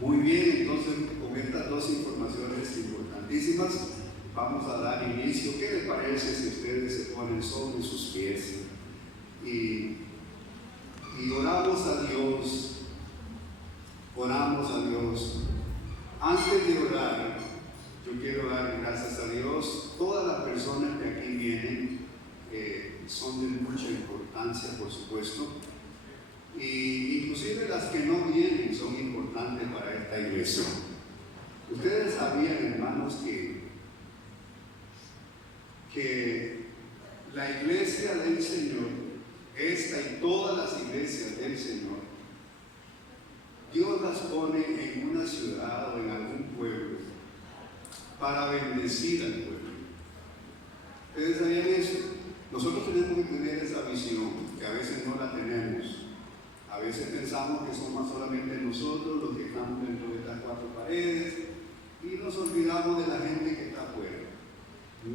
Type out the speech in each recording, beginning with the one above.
Muy bien, entonces con estas dos informaciones importantísimas vamos a dar inicio. ¿Qué les parece si ustedes se ponen sobre sus pies y oramos a Dios? Oramos a Dios. Antes de orar, yo quiero dar gracias a Dios. Todas las personas que aquí vienen son de mucha importancia, por supuesto. Y inclusive las que no vienen son importantes para esta iglesia. Ustedes sabían, hermanos, que la iglesia del Señor, esta y todas las iglesias del Señor, Dios las pone en una ciudad o en algún pueblo para bendecir al pueblo. ¿Ustedes sabían eso? Nosotros tenemos que tener esa visión, que a veces no la tenemos. A veces pensamos que somos solamente nosotros los que estamos dentro de estas cuatro paredes y nos olvidamos de la gente que está afuera.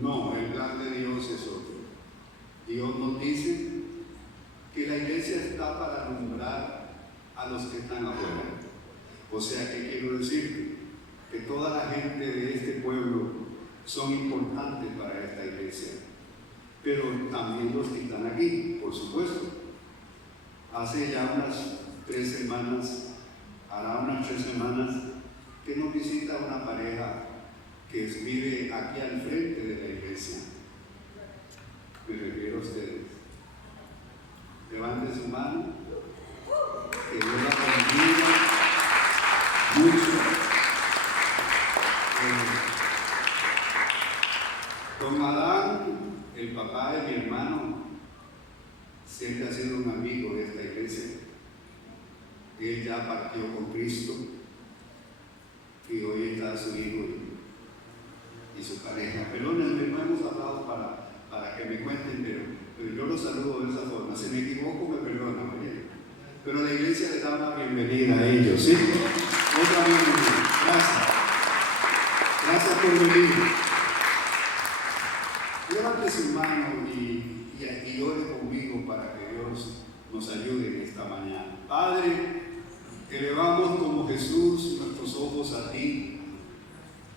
No, el plan de Dios es otro. Dios nos dice que la iglesia está para alumbrar a los que están afuera. O sea, ¿qué quiero decir? Que toda la gente de este pueblo son importantes para esta iglesia, pero también los que están aquí, por supuesto. Hace ya unas 3 semanas, hará unas 3 semanas, que nos visita una pareja que vive aquí al frente de la iglesia. Me refiero a ustedes. Levanten su mano, que Dios la bendiga mucho. Don Adán, el papá de mi hermano, siempre ha sido un amigo de esta iglesia. Él ya partió con Cristo y hoy está su hijo y su pareja. Pero no hemos hablado para que me cuenten, pero yo los saludo de esa forma. Si me equivoco, me perdonan, ¿oye? Pero la iglesia les da una bienvenida a ellos, ¿sí? Otra bienvenida. Gracias. Gracias por venir. Levante su mano y ore conmigo para que Dios nos ayude en esta mañana. Padre, elevamos como Jesús nuestros ojos a ti.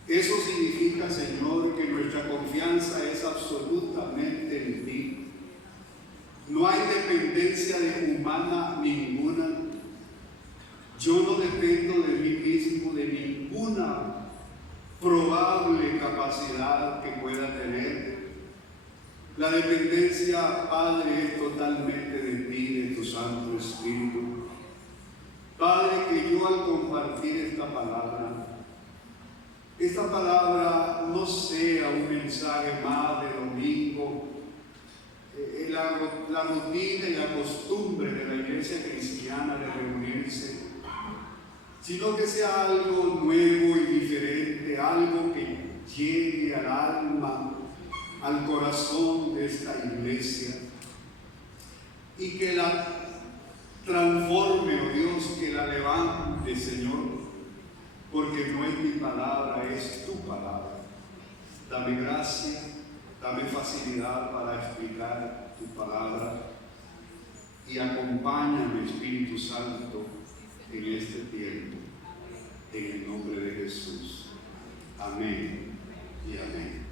Eso significa, Señor, que nuestra confianza es absolutamente en ti. No hay dependencia humana ninguna. Yo no dependo de mí mismo, de ninguna probable capacidad que pueda tener. La dependencia, Padre, es totalmente de ti, de tu Santo Espíritu. Padre, que yo al compartir esta palabra no sea un mensaje más de domingo, la rutina y la costumbre de la iglesia cristiana de reunirse, sino que sea algo nuevo y diferente, algo que llegue al alma, al corazón de esta iglesia, y que la transforme, oh Dios, que la levante, Señor, porque no es mi palabra, es tu palabra. Dame gracia, dame facilidad para explicar tu palabra y acompáñame, Espíritu Santo, en este tiempo, en el nombre de Jesús. Amén y amén.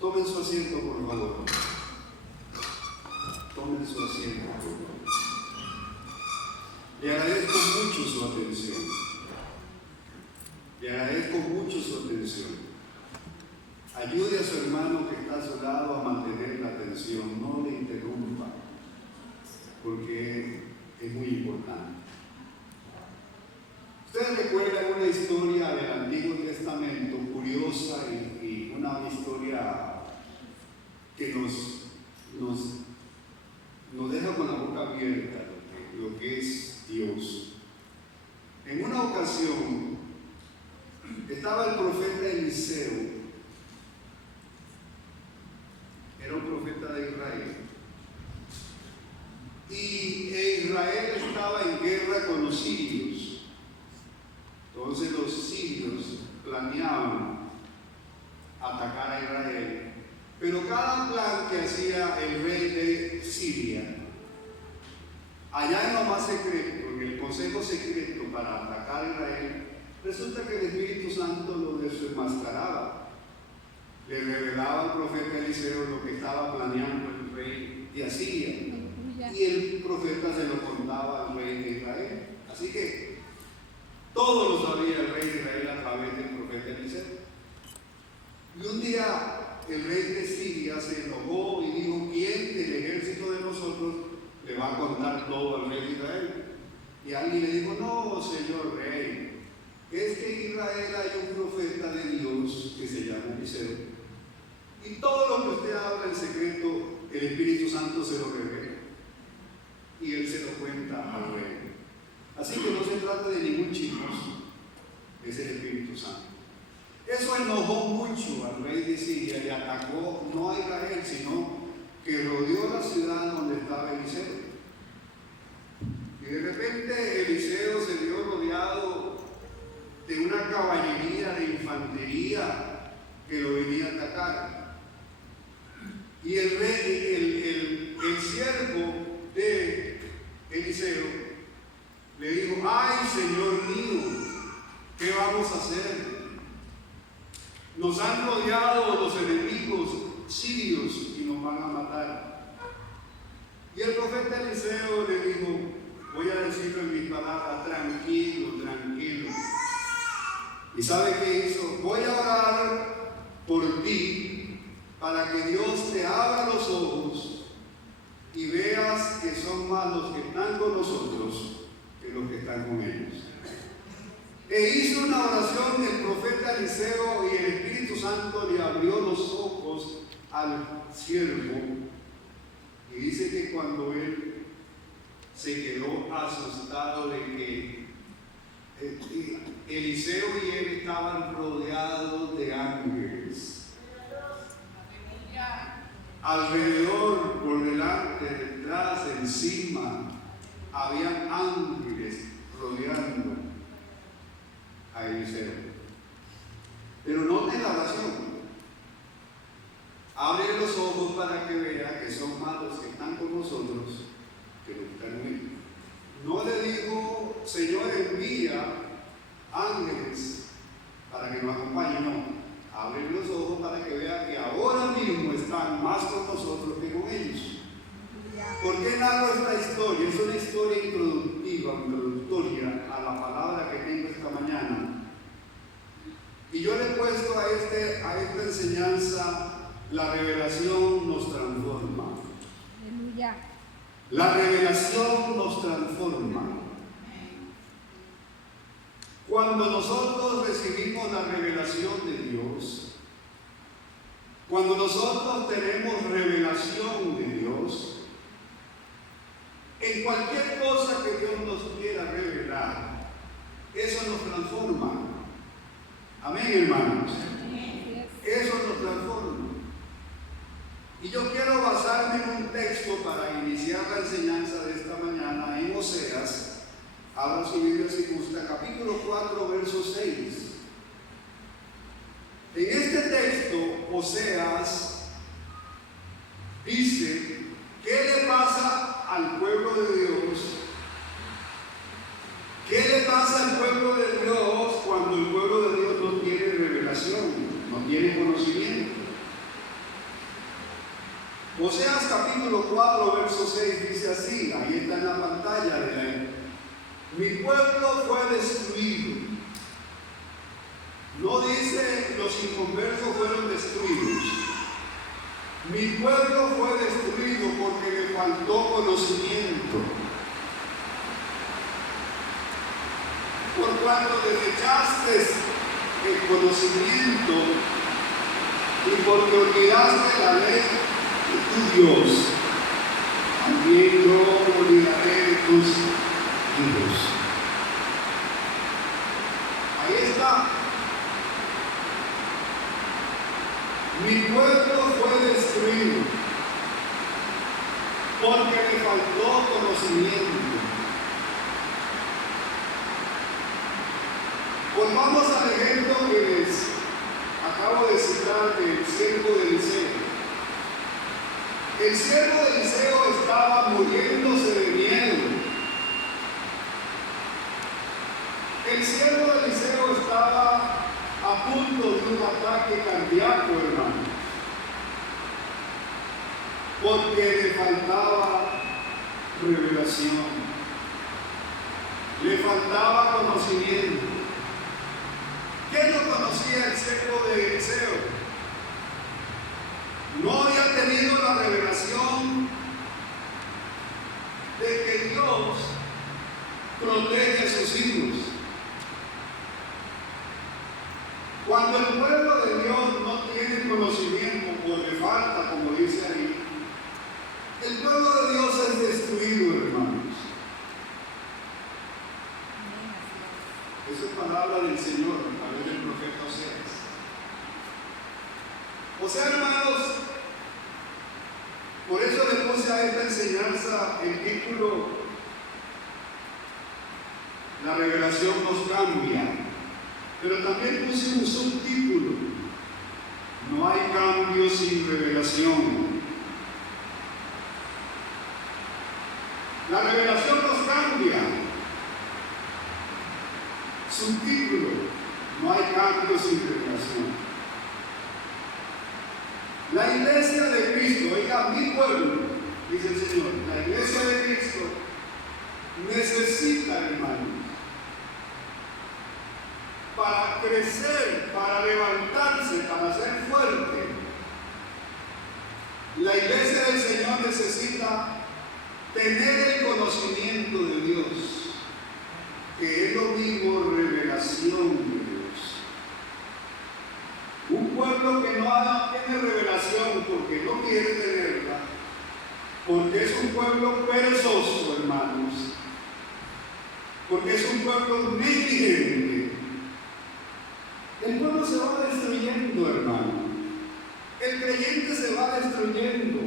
Tomen su asiento, por favor. Tomen su asiento, por favor. Le agradezco mucho su atención. Le agradezco mucho su atención. Ayude a su hermano que está a su lado a mantener la atención. No le interrumpa, porque es muy importante. Ustedes recuerdan una historia del Antiguo Testamento curiosa y una historia que nos deja con la boca abierta lo que es Dios. En una ocasión estaba el profeta Eliseo, era un profeta de Israel, y Israel estaba en guerra con los sirios. Entonces los sirios planeaban atacar a Israel. Pero cada plan que hacía el rey de Siria, allá en lo más secreto, en el consejo secreto para atacar a Israel, resulta que el Espíritu Santo lo desenmascaraba. Le revelaba al profeta Eliseo lo que estaba planeando el rey de Asiria. Y el profeta se lo contaba al rey de Israel. Así que todo lo sabía el rey de Israel a través del profeta Eliseo. Y un día el rey de Siria se enojó y dijo: ¿quién del ejército de nosotros le va a contar todo al rey de Israel? Y alguien le dijo: no, señor rey, es que en Israel hay un profeta de Dios que se llama Eliseo. Y todo lo que usted habla en secreto, el Espíritu Santo se lo revela. Y él se lo cuenta al rey. Así que no se trata de ningún chismoso, es el Espíritu Santo. Eso enojó mucho al rey de Siria y atacó no a Israel, sino que rodeó la ciudad donde estaba Eliseo. Y de repente Eliseo se vio rodeado de una caballería de infantería que lo venía a atacar. Y el siervo de Eliseo le dijo: ay, Señor mío, ¿qué vamos a hacer? Nos han rodeado los enemigos sirios y nos van a matar. Y el profeta Eliseo le dijo: voy a decirlo en mis palabras, tranquilo, tranquilo. ¿Y sabe qué hizo? Voy a orar por ti para que Dios te abra los ojos y veas que son más los que están con nosotros que los que están con ellos. E hizo una oración el profeta Eliseo y el Espíritu Santo le abrió los ojos al siervo. Y dice que cuando él se quedó asustado de que Eliseo y él estaban rodeados de ángeles. Alrededor, por delante, detrás, encima, habían ángeles rodeando a Eliseo. Pero noten la oración: abre los ojos para que vea que son más los que están con nosotros que los que están con ellos. No le dijo: Señor, envía ángeles para que nos acompañen. No, abre los ojos para que vea que ahora mismo están más con nosotros que con ellos. ¿Por qué narro esta historia? Es una historia introductoria a la palabra que tengo esta mañana. Y yo le he puesto a esta enseñanza: la revelación nos transforma. Aleluya. La revelación nos transforma. Cuando nosotros recibimos la revelación de Dios, cuando nosotros tenemos revelación de Dios, en cualquier cosa que Dios nos quiera revelar, eso nos transforma. Amén, hermanos. Eso nos transforma. Y yo quiero basarme en un texto para iniciar la enseñanza de esta mañana en Oseas. Abra su Biblia si gusta, capítulo 4, verso 6. En este texto, Oseas dice: ¿qué le pasa al pueblo de Dios? ¿Qué le pasa al pueblo de Dios cuando el pueblo de Dios no tiene revelación, no tiene conocimiento? Oseas capítulo 4, verso 6 dice así, ahí está en la pantalla de la: mi pueblo fue destruido. No dice los inconversos fueron destruidos. Mi pueblo fue destruido porque le faltó conocimiento. Por cuanto desechaste el conocimiento y porque olvidaste la ley de tu Dios, también yo olvidaré de tus hijos. Ahí está. Mi pueblo fue destruido porque le faltó conocimiento. Volvamos al ejemplo que les acabo de citar del siervo de Eliseo. El siervo de Eliseo estaba muriéndose de miedo. El siervo de Eliseo estaba a punto de un ataque cardíaco, hermano, porque le faltaba revelación, le faltaba conocimiento. ¿Quién no conocía el siervo de Eliseo? No había tenido la revelación de que Dios protege a sus hijos. Cuando el pueblo de Dios no tiene conocimiento o le falta, como dice ahí, el pueblo de Dios es destruido, hermanos. Esa es palabra del Señor a través del profeta Oseas. O sea, hermanos, por eso le puse a esta enseñanza el título: La revelación nos cambia. Pero también puse un subtítulo: No hay cambio sin revelación. La revelación nos cambia. Subtítulo: No hay cambio sin revelación. La iglesia de Cristo, oiga, mi pueblo, dice el Señor, la iglesia de Cristo necesita, hermanos, para crecer, para levantarse, para ser fuerte. La iglesia del Señor necesita tener el conocimiento de Dios, que es lo mismo revelación de Dios. Un pueblo que no tiene revelación porque no quiere tenerla, porque es un pueblo perezoso, hermanos, porque es un pueblo negligente. El pueblo se va destruyendo, hermano. El creyente se va destruyendo.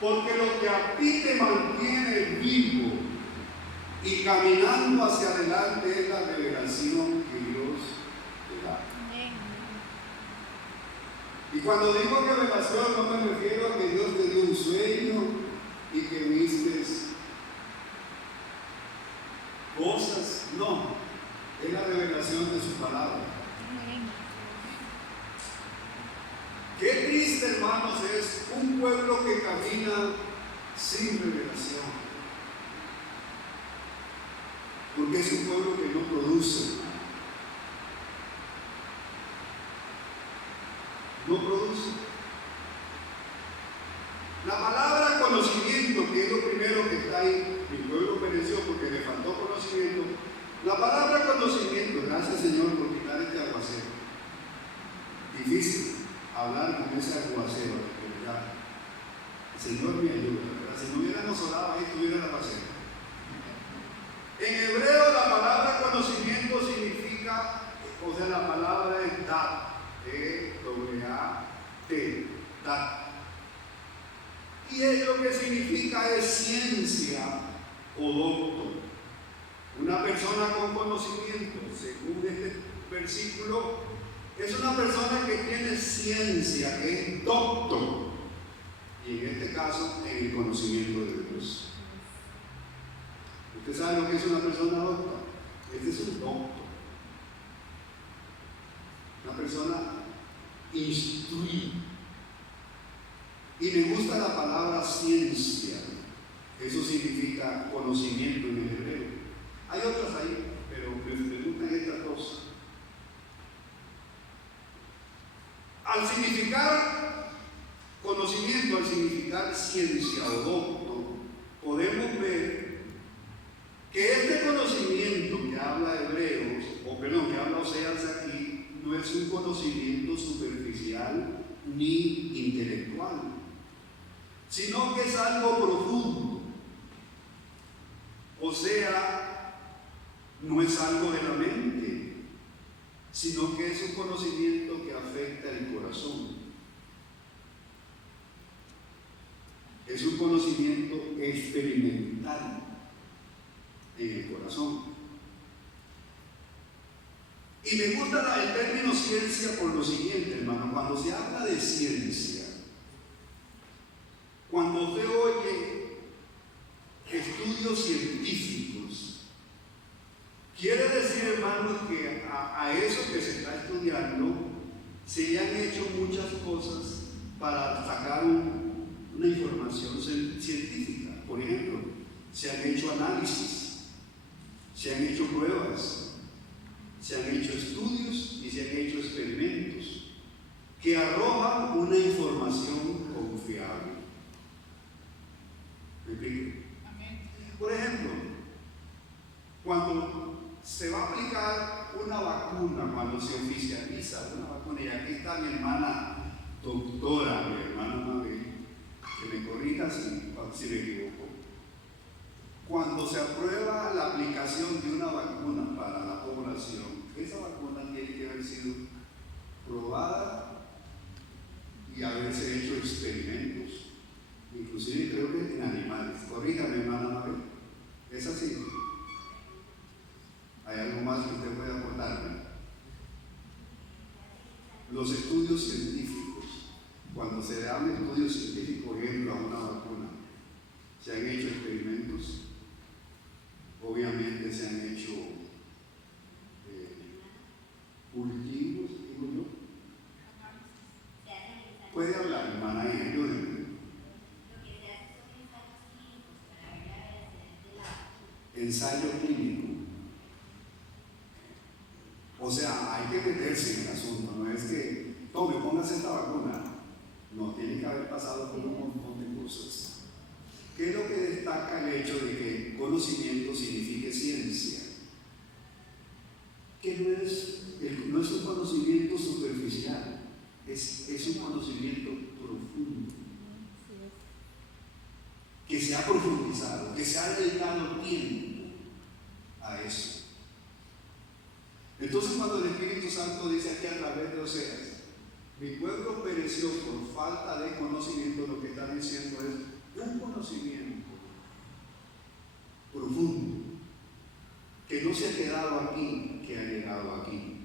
Porque lo que a ti te mantiene vivo y caminando hacia adelante es la revelación que Dios te da. Y cuando digo revelación no me refiero a que Dios te dio un sueño y que viste cosas. No. Es la revelación de su palabra. Qué triste, hermanos, es un pueblo que camina sin revelación. Porque es un pueblo que no produce. No produce. La palabra conocimiento, que es lo primero que está ahí, mi pueblo pereció porque le faltó conocimiento. La palabra conocimiento, gracias Señor por quitar este aguacero. Difícil hablar con ese aguacero, ¿verdad? El Señor me ayuda, ¿verdad? Si no hubiéramos orado ahí, estuviera el aguacero. En hebreo la palabra conocimiento significa, o sea, la palabra es dat, D-W-A-T, dat. Y lo que significa es ciencia o doctor. Una persona con conocimiento, según este versículo, es una persona que tiene ciencia, que es doctor. Y en este caso, en el conocimiento de Dios. ¿Usted sabe lo que es una persona doctor? Este es un doctor. Una persona instruida. Y me gusta la palabra ciencia. Eso significa conocimiento en el hebreo. Hay otras ahí, pero me gustan estas dos. Al significar conocimiento, al significar ciencia o doctor, podemos ver que este conocimiento que habla Hebreos, o perdón, que habla Oseas aquí, no es un conocimiento superficial ni intelectual, sino que es algo profundo. O sea, no es algo de la mente, sino que es un conocimiento que afecta el corazón. Es un conocimiento experimental en el corazón. Y me gusta el término ciencia por lo siguiente, hermano. Cuando se habla de ciencia, cuando usted oye estudios científicos, hermanos, que a eso que se está estudiando se han hecho muchas cosas para sacar una información científica. Por ejemplo, se han hecho análisis, se han hecho pruebas, se han hecho estudios y se han hecho experimentos que arrojan una información confiable. ¿Me explico? Por ejemplo, cuando se va a aplicar una vacuna, cuando se oficializa una vacuna, y aquí está mi hermana doctora, mi hermana Mabel, que me corrija si me equivoco. Cuando se aprueba la aplicación de una vacuna para la población, esa vacuna tiene que haber sido probada y haberse hecho experimentos, inclusive creo que en animales. Corríjame, hermana Mabel, ¿es así? ¿Hay algo más que usted pueda aportarme? Los estudios científicos, cuando se da un estudio científico, por ejemplo, a una vacuna, se han hecho experimentos, obviamente se han hecho cultivos, digo yo. Puede hablar, hermana, y ayúdenme. Ensayo clínico. O sea, hay que meterse en el asunto, no es que tome, póngase esta vacuna. No, tiene que haber pasado por un montón de cosas. ¿Qué es lo que destaca el hecho de que conocimiento signifique ciencia? Que no es un conocimiento superficial, es un conocimiento profundo, que se ha profundizado, que se ha dedicado tiempo a eso. Entonces, cuando el Espíritu Santo dice aquí a través de Oseas, mi pueblo pereció por falta de conocimiento, lo que está diciendo es un conocimiento profundo, que no se ha quedado aquí, que ha llegado aquí.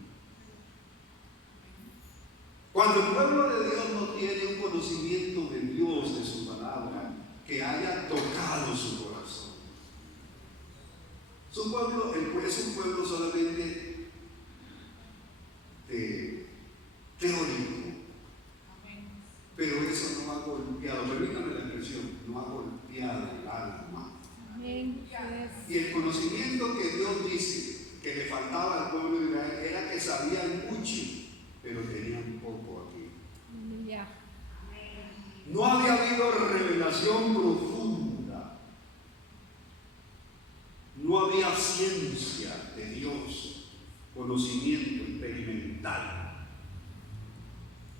Cuando el pueblo de Dios no tiene un conocimiento de Dios, de su palabra, que haya tocado su corazón, su pueblo es un pueblo solamente teórico, pero eso no ha golpeado, permítame la expresión, no ha golpeado el alma. Y el conocimiento que Dios dice que le faltaba al pueblo de Israel era que sabían mucho, pero tenían poco aquí. No había habido revelación profunda, no había ciencia de Dios, conocimiento experimental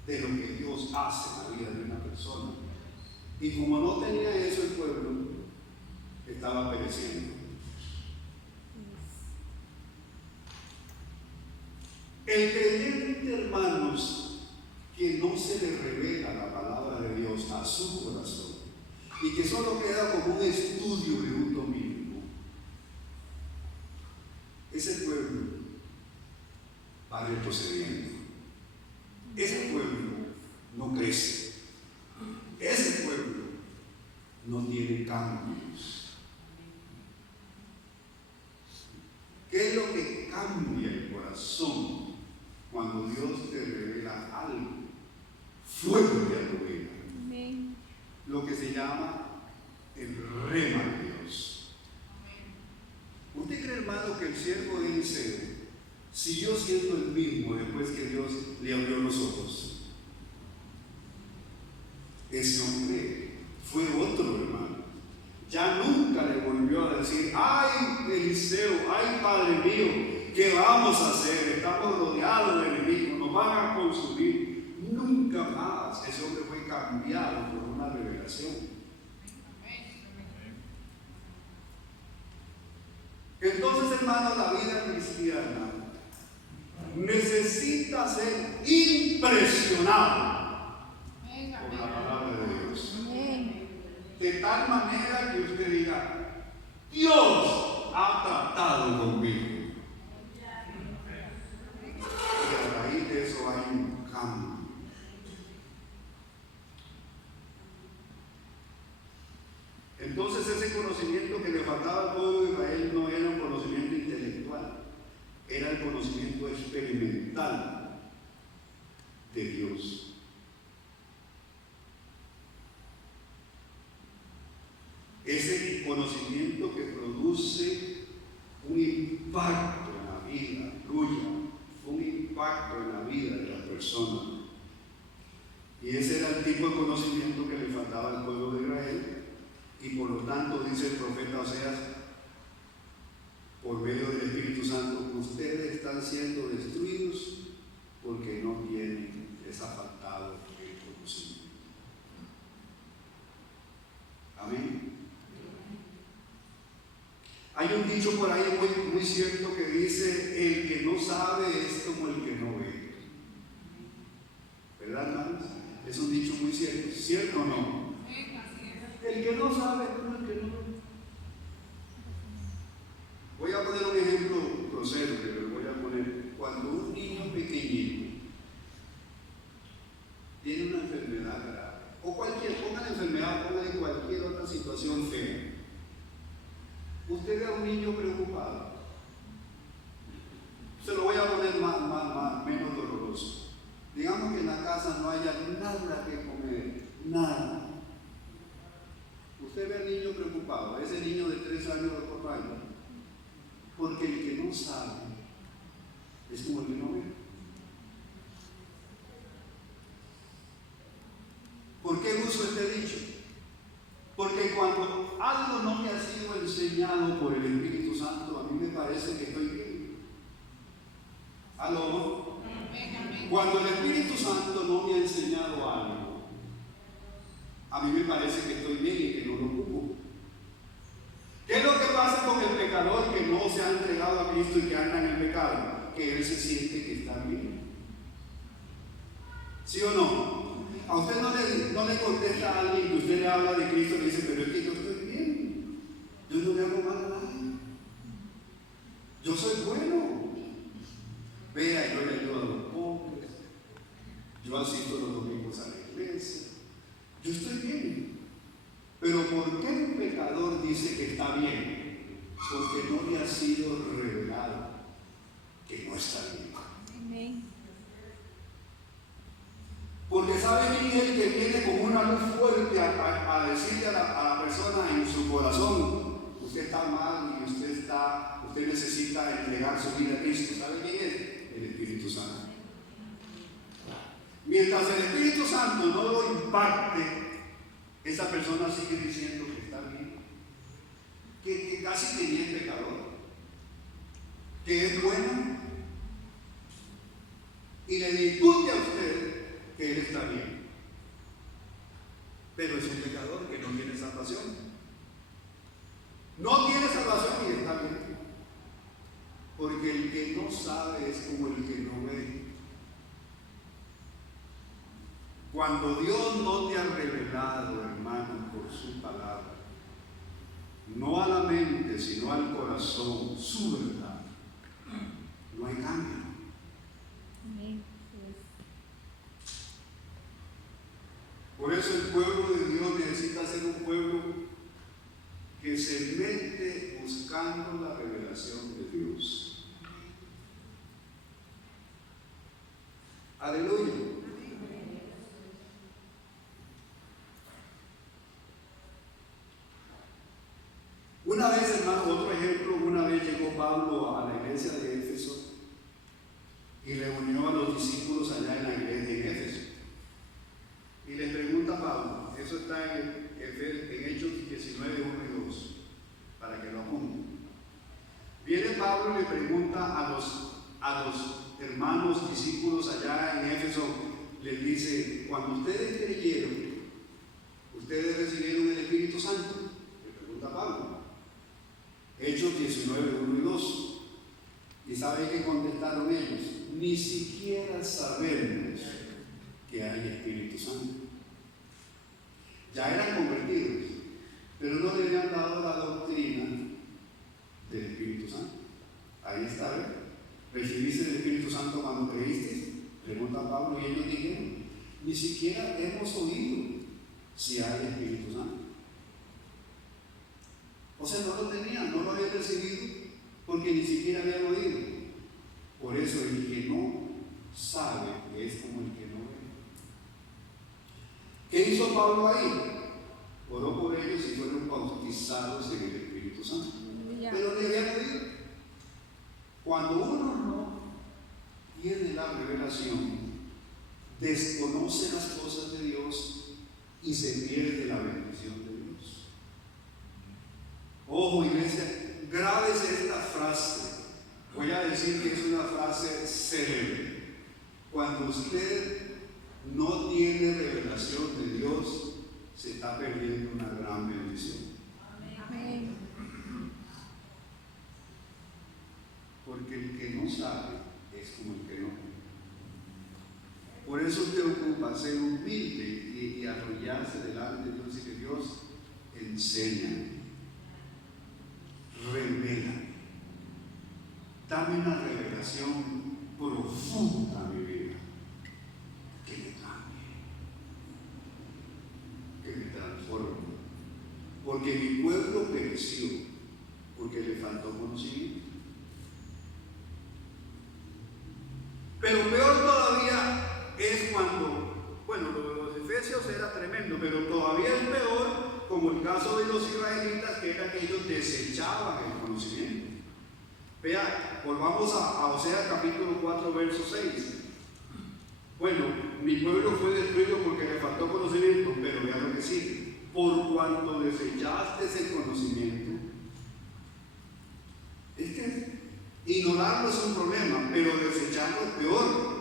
de lo que Dios hace en la vida de una persona. Y como no tenía eso, el pueblo estaba pereciendo. El creyente, hermanos, que no se le revela la palabra de Dios a su corazón y que solo queda como un estudio de un domingo, ese pueblo va retrocediendo. Ese pueblo no crece. Ese pueblo no tiene cambios. ¿Qué es lo que cambia el corazón cuando Dios te revela algo fuerte a tu vida? Amén. Lo que se llama el rema de Dios. ¿Usted cree, hermano, que el siervo de Eliseo siguió siendo el mismo después que Dios le abrió los ojos? Ese hombre fue otro, hermano. Ya nunca le volvió a decir: ay, Eliseo, ay, Padre mío, ¿qué vamos a hacer? Estamos rodeados de enemigos, nos van a consumir. Nunca más ese hombre fue cambiado por una revelación. Entonces, hermano, la vida cristiana necesita ser impresionado por la palabra de Dios. De tal manera que usted diga: Dios ha tratado conmigo. Y a raíz de eso hay un cambio. Entonces, ese conocimiento que le faltaba al pueblo de Israel no era un conocimiento intelectual, era el el conocimiento que produce un impacto en la vida tuya, un impacto en la vida de la persona. Y ese era el tipo de conocimiento que le faltaba al pueblo de Israel. Y por lo tanto, dice el profeta Oseas, por medio del Espíritu Santo, ustedes están siendo destruidos porque no tienen, les ha faltado el conocimiento. Amén. Hay un dicho por ahí muy cierto que dice: el que no sabe es como el que no ve. ¿Verdad, hermanos? Es un dicho muy cierto. ¿Cierto o no? El que no sabe es como el que no ve. Voy a poner un ejemplo grosero que les voy a poner. Cuando un niño pequeñito tiene una enfermedad grave, o ponga la enfermedad, ponga en cualquier otra situación fea, usted ve a un niño preocupado. Se lo voy a poner menos doloroso. Digamos que en la casa no haya nada que comer, nada. Usted ve al niño preocupado, ese niño de 3 años o 4 años, porque el que no sabe es como el que no ve. ¿Por qué uso este dicho? Porque cuando algo no me ha sido enseñado por el Espíritu Santo, a mí me parece que estoy bien. ¿Aló? Cuando el Espíritu Santo no me ha enseñado algo, a mí me parece que estoy bien y que no lo ocupo. ¿Qué es lo que pasa con el pecador que no se ha entregado a Cristo y que anda en el pecado? Que él se siente que está bien. ¿Sí o no? A usted no le contesta a alguien que usted le habla de Cristo y le dice: pero es que yo estoy bien, yo no le hago mal a nadie, yo soy bueno. Vea, yo le ayudo a los pobres, yo asisto los domingos a la iglesia, yo estoy bien. Pero ¿por qué un pecador dice que está bien? Porque no le ha sido revelado que no está bien. Amén. Porque ¿sabe quién es el que viene con una luz fuerte a decirle a la persona en su corazón: usted está mal y usted necesita entregar su vida a Cristo? ¿Sabe quién es? El Espíritu Santo. Mientras el Espíritu Santo no lo impacte, esa persona sigue diciendo que está bien, que casi que ni es pecador, que es bueno, y le discute a usted que él está bien, pero es un pecador que no tiene salvación. No tiene salvación y está bien, porque el que no sabe es como el que no ve. Cuando Dios no te ha revelado, hermano, por su palabra, no a la mente, sino al corazón, su verdad, no hay cambio. Por eso el pueblo de Dios necesita ser un pueblo que se mete buscando la revelación de Dios. Aleluya. Una vez, hermano, otro ejemplo, una vez llegó Pablo a la iglesia de Éfeso y reunió a los discípulos allá en la iglesia de Éfeso. Y les pregunta a Pablo, eso está en Hechos 19, 1 y 2, para que lo apunten. Viene Pablo y le pregunta a los hermanos discípulos allá en Éfeso, les dice: cuando ustedes creyeron, ¿ustedes recibieron el Espíritu Santo? Le pregunta Pablo. Hechos 19, 1 y 2. ¿Y saben qué contestaron ellos? Ni siquiera sabemos que hay Espíritu Santo. Ya eran convertidos, pero no le habían dado la doctrina del Espíritu Santo. Ahí está, ¿verdad? ¿Recibiste el Espíritu Santo cuando creíste? Pregunta Pablo, y ellos dijeron: ni siquiera hemos oído si hay Espíritu Santo. O sea, no lo tenían, no lo habían recibido porque ni siquiera habían oído. Por eso el que no sabe es como el que no ve. ¿Qué hizo Pablo ahí? oró por ellos y fueron bautizados en el Espíritu Santo. Pero ni habían oído. Cuando uno no tiene la revelación, desconoce las cosas de Dios y se pierde la bendición de Dios. Ojo, iglesia, grábese esta frase. Voy a decir que es una frase célebre. Cuando usted no tiene revelación de Dios, se está perdiendo una gran bendición. Amén. Porque el que no sabe es como el que no. Por eso usted ocupa ser humilde y arrodillarse delante de Dios y que Dios enseña, revela. Dame una revelación profunda a mi vida, que me cambie, que me transforme. Porque mi pueblo pereció porque le faltó conocimiento. Pero peor todavía es cuando, bueno, lo de los efesios era tremendo, pero todavía es peor como el caso de los israelitas, que era que ellos desechaban el conocimiento. Vea, volvamos a Oseas capítulo 4, verso 6. Bueno, mi pueblo fue destruido porque le faltó conocimiento, pero vea lo que sigue. Por cuanto desechaste ese conocimiento. Es que ignorarlo es un problema, pero desecharlo es peor.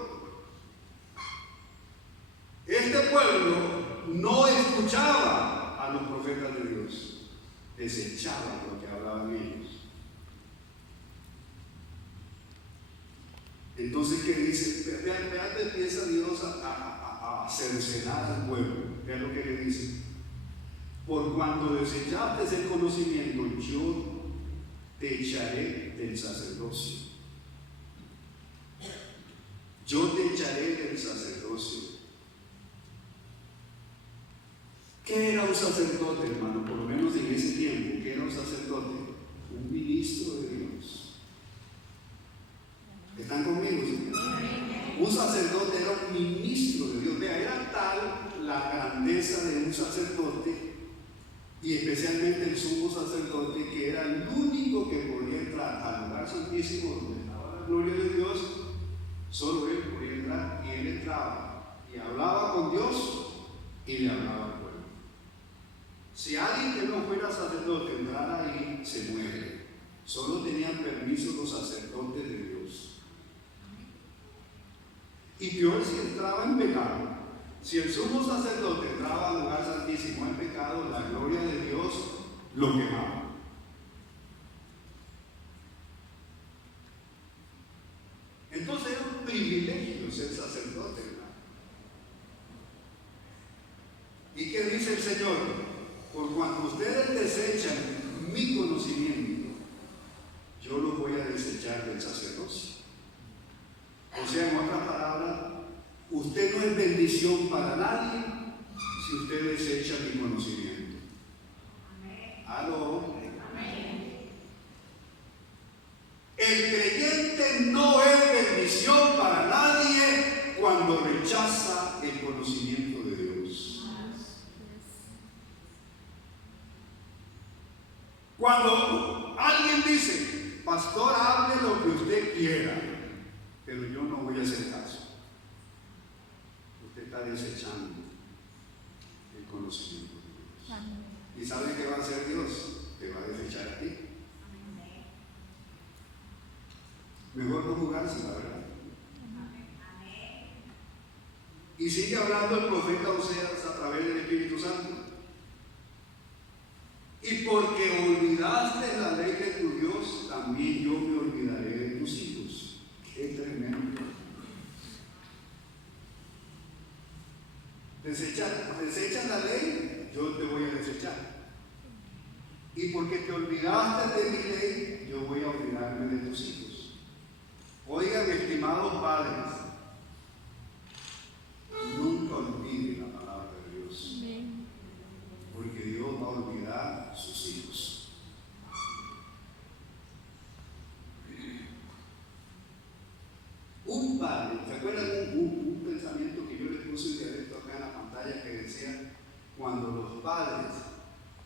Este pueblo no escuchaba a los profetas de Dios, desechaba lo que hablaban ellos. Entonces, ¿qué dice? Vean, empieza Dios a cercenar al pueblo. Vean lo que le dice. Por cuando desechaste el conocimiento, yo te echaré del sacerdocio. Yo te echaré del sacerdocio. ¿Qué era un sacerdote, hermano? Por lo menos en ese tiempo, ¿qué era un sacerdote? Un ministro de Dios. ¿Están conmigo, señor? Un sacerdote era un ministro de Dios. Vea, era tal la grandeza de un sacerdote, y especialmente el sumo sacerdote, que era el único que podía entrar al lugar santísimo donde estaba la gloria de Dios. Solo él podía entrar, y él entraba y hablaba con Dios y le hablaba al pueblo. Si alguien que no fuera sacerdote entrara ahí, se muere. Solo tenían permiso los sacerdotes de Dios. Y peor si entraba en pecado. Si el sumo sacerdote entraba al lugar santísimo en pecado, la gloria de Dios lo quemaba. Entonces era un privilegio ser sacerdote, hermano. ¿Y qué dice el Señor? Por cuanto ustedes desechan mi conocimiento, yo los voy a desechar del sacerdocio. O sea, en otras palabras, usted no es bendición para nadie si usted desecha mi conocimiento. ¿Aló? El creyente no es bendición para nadie cuando rechaza el conocimiento de Dios. Cuando alguien dice, pastor, hable lo que usted quiera, pero yo no voy a hacer caso, usted está desechando el conocimiento de Dios. ¿Y sabe qué va a hacer Dios? Te va a desechar a ti. Mejor no jugarse, la verdad. Y sigue hablando el profeta Oseas a través del Espíritu Santo. Y porque olvidaste la ley de tu Dios, también yo me olvidaré de tus hijos. Qué tremendo. Desechas la ley, yo te voy a desechar. Y porque te olvidaste de mi ley, yo voy a olvidarme de tus hijos. Oigan, estimados padres, nunca olviden la palabra de Dios, porque Dios va a olvidar sus hijos. Un padre, ¿se acuerdan un pensamiento que yo les puse un dialecto acá en la pantalla que decía, cuando los padres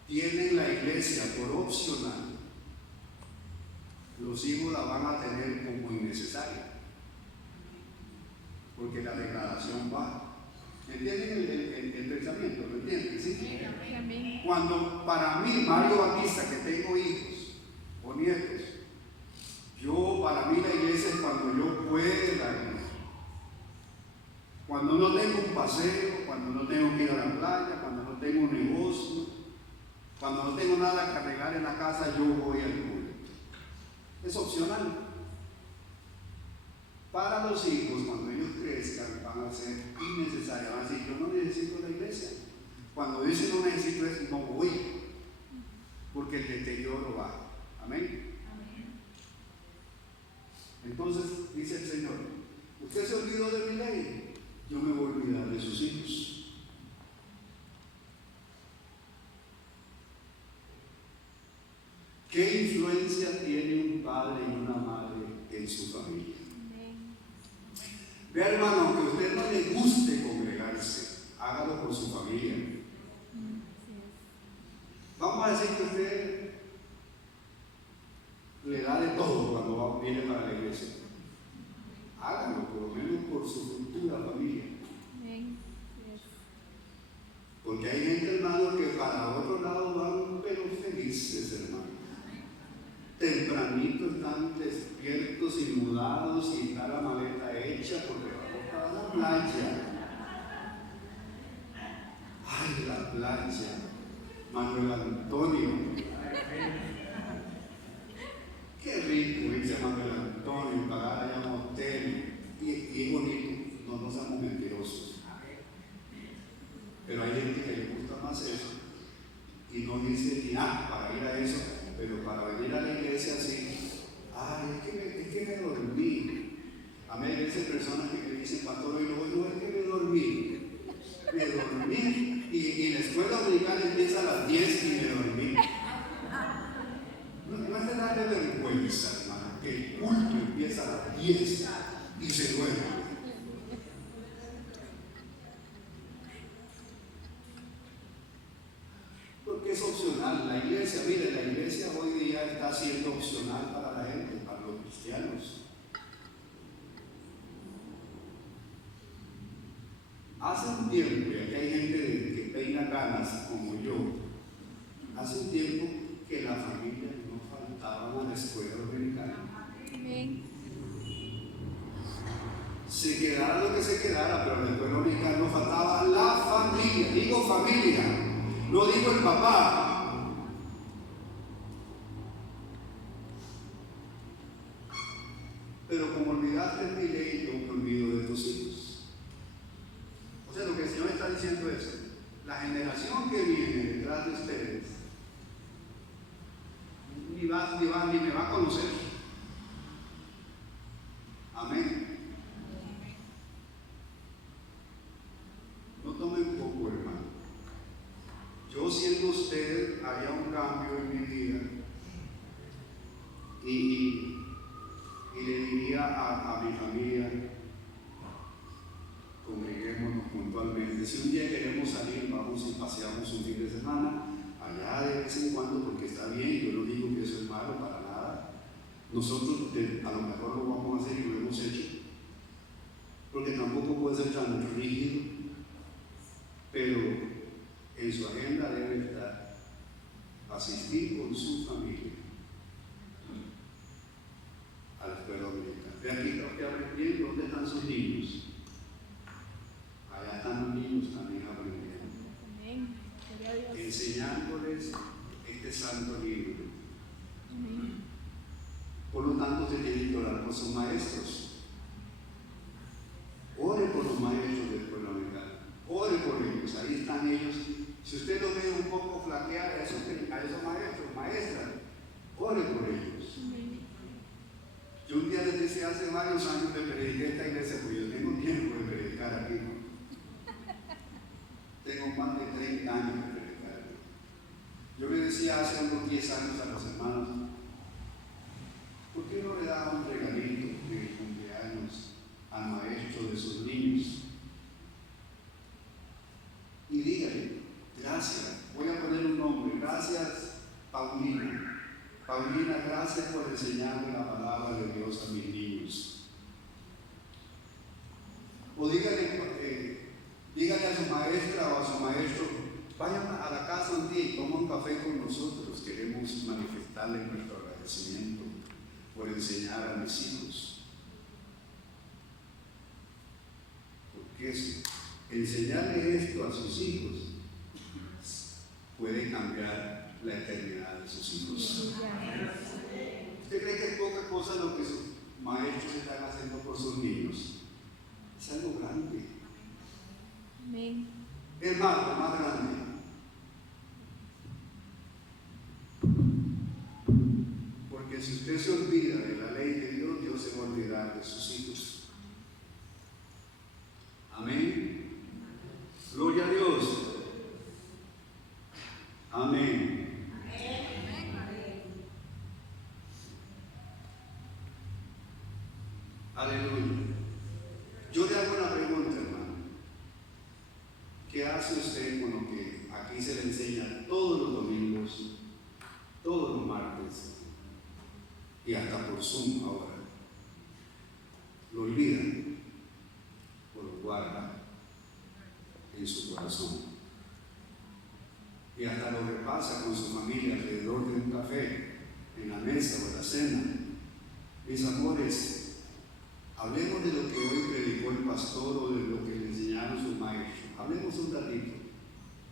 tienen la iglesia por opcional, los hijos la van a tener como innecesaria, porque la degradación baja. ¿Entienden el pensamiento? ¿Lo entienden? ¿Sí? Cuando para mí, Mario Batista, que tengo hijos o nietos, para mí la iglesia es cuando yo pueda ir. Cuando no tengo un paseo, cuando no tengo que ir a la playa, cuando no tengo un negocio, cuando no tengo nada que arreglar en la casa, yo voy al culto. Es opcional. Para los hijos, cuando ellos crezcan, van a ser innecesarios. Van a decir, yo no necesito la iglesia. Cuando dicen no necesito eso, no voy, porque el deterioro va. Amén. Entonces dice el Señor, usted se olvidó de mi ley, yo me voy a olvidar de sus hijos. ¿Qué influencia tiene un padre y una madre en su familia? Vea, hermano, aunque a usted no le guste congregarse, hágalo con su familia. Vamos a decir que usted le da de todo cuando viene para la iglesia. Hágalo, por lo menos por su futura familia. Porque hay gente, hermano, que para otro lado van pero felices, hermano. Tempranito están despiertos y mudados y está la maleta hecha porque vamos para la playa. ¡Ay, la playa! Manuel Antonio. Qué rico irse a Manuel Antonio, pagar allá un hotel. Y es bonito, no seamos mentirosos. Pero hay gente que le gusta más eso y no dice ni nada para ir a eso, pero para venir a la iglesia así, ay, es que me dormí. A mí hay veces personas que me dicen, pastor, y no, es que me dormí. Y la escuela dominical empieza a las 10 y me dormí. No es de darle vergüenza, hermano, que el culto empieza a las 10 y se duerme. Porque es opcional. La iglesia, mire, la iglesia hoy día está siendo opcional para la gente, para los cristianos. Hace un tiempo, y aquí hay gente que peina canas como yo, hace un tiempo que la familia no faltaba a la escuela dominical. Se quedara lo que se quedara, pero en la escuela dominical no faltaba la familia. Digo familia, no digo el papá. Pero como olvidaste de mi ley, yo me olvido de tus hijos. O sea, lo que el Señor está diciendo es, la generación que viene detrás de ustedes ni me va a conocer. Amén. No tomen poco, hermano. Yo siendo usted haría un cambio en mi vida y le diría a mi familia, congreguémonos puntualmente. Si un día queremos salir, vamos y paseamos un fin de semana, allá de vez en cuando, porque está bien, yo no digo que eso es malo para nada. Nosotros a lo mejor lo vamos a hacer y lo hemos hecho, porque tampoco puede ser tan rígido, pero en su agenda debe estar asistir con su familia a la escuela dominical. De aquí que aprendiendo, ¿dónde están sus niños? Allá están los niños también aprendiendo, enseñándoles este santo libro. Por lo tanto, se tienen que orar por sus maestros. Ore por los maestros de la escuela dominical. Ore por ellos, ahí están ellos. Si usted los ve un poco flaquear a esos maestros, maestras, ore por ellos. Yo un día les decía, hace varios años que prediqué esta iglesia, porque yo tengo tiempo de predicar aquí, ¿no? Tengo más de 30 años de predicar. Yo le decía hace unos 10 años a los hermanos, ¿por qué no le da un regalito de cumpleaños al maestro de sus niños? Y dígale, gracias, voy a poner un nombre, gracias enseñarle la palabra de Dios a mis niños. O dígale a su maestra o a su maestro, vayan a la casa un día y tomen un café con nosotros. Queremos manifestarle nuestro agradecimiento por enseñar a mis hijos. Porque enseñarle esto a sus hijos puede cambiar la eternidad de sus hijos. ¿Usted cree que es poca cosa lo que sus maestros están haciendo por sus niños? Es algo grande. Amén. Es más grande. Porque si usted se olvida de la ley de Dios, Dios se va a olvidar de sus hijos. Amén. Gloria a Dios. Amén. Aleluya. Yo le hago una pregunta, hermano. ¿Qué hace usted con lo que aquí se le enseña todos los domingos, todos los martes y hasta por Zoom ahora? ¿Lo olvida o lo guarda en su corazón? Y hasta lo repasa con su familia alrededor de un café, en la mesa o en la cena. Mis amores, hablemos de lo que hoy predicó el pastor o de lo que le enseñaron sus maestros. Hablemos un ratito.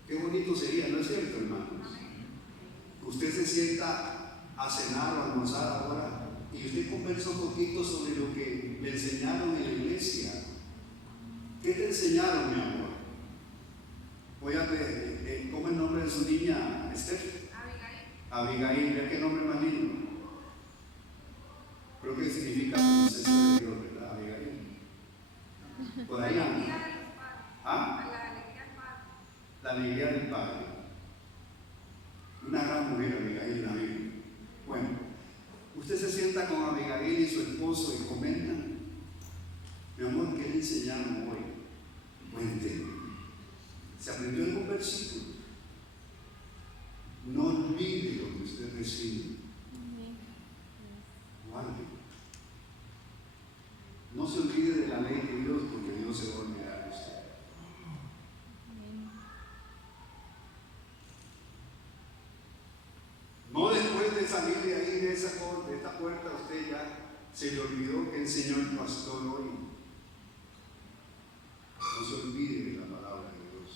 Qué bonito sería, ¿no es cierto, hermanos? Usted se sienta a cenar o a almorzar ahora y usted conversa un poquito sobre lo que le enseñaron en la iglesia. ¿Qué te enseñaron, mi amor? Voy a ver, ¿cómo es el nombre de su niña, Esther? Abigail, vea qué nombre más lindo. Creo que significa princesa de Dios, ¿verdad, Abigail? Por ahí anda. ¿Ah? La alegría del Padre. Una gran mujer, Abigail, la Biblia. Bueno, usted se sienta con Abigail y su esposo y comentan: mi amor, ¿qué le enseñaron hoy? Cuéntenme. Se aprendió algún versículo. No olvide lo que usted recibe. Guarde. No se olvide de la ley de Dios, porque Dios se va a olvidar de usted. No después de salir de ahí, de esta puerta, usted ya se le olvidó que enseñó el pastor hoy. No se olvide de la palabra de Dios.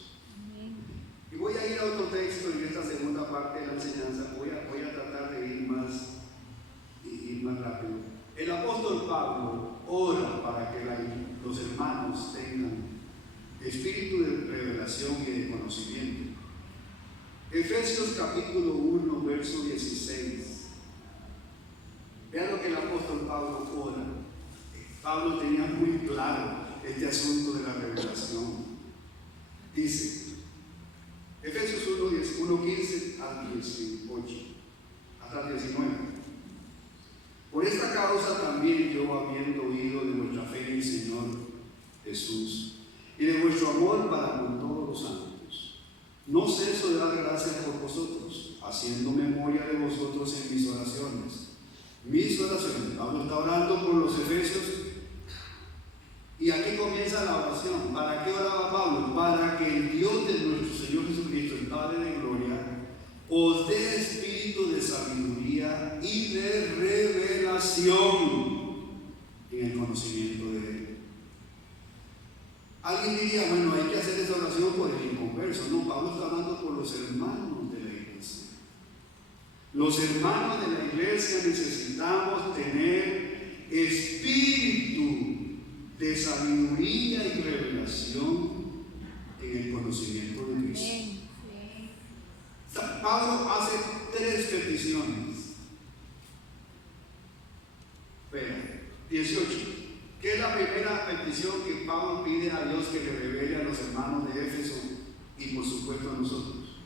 Y voy a ir a otro texto en esta segunda parte de la enseñanza. Voy a tratar de ir más rápido. El apóstol Pablo ora para que los hermanos tengan espíritu de revelación y de conocimiento. Efesios capítulo 1, verso 16. Vean lo que el apóstol Pablo ora. Pablo tenía muy claro este asunto de la revelación. Dice, Efesios 1, 15 al 18, hasta el 19. Por esta causa también yo, habiendo oído de vuestra fe en el Señor Jesús y de vuestro amor para con todos los santos, no ceso de dar gracias por vosotros, haciendo memoria de vosotros en mis oraciones. Mis oraciones. Pablo está orando por los efesios y aquí comienza la oración. ¿Para qué oraba Pablo? Para que el Dios de nuestro Señor Jesucristo, el Padre de gloria, os dé espíritu de sabiduría y de revelación en el conocimiento de Él. Alguien diría, bueno, hay que hacer esa oración por el inconverso. No, Pablo está hablando por los hermanos de la iglesia. Los hermanos de la iglesia necesitamos tener espíritu de sabiduría y revelación en el conocimiento de Cristo. Pablo hace 3 peticiones. Vean, 18. ¿Qué es la primera petición que Pablo pide a Dios que le revele a los hermanos de Éfeso y por supuesto a nosotros?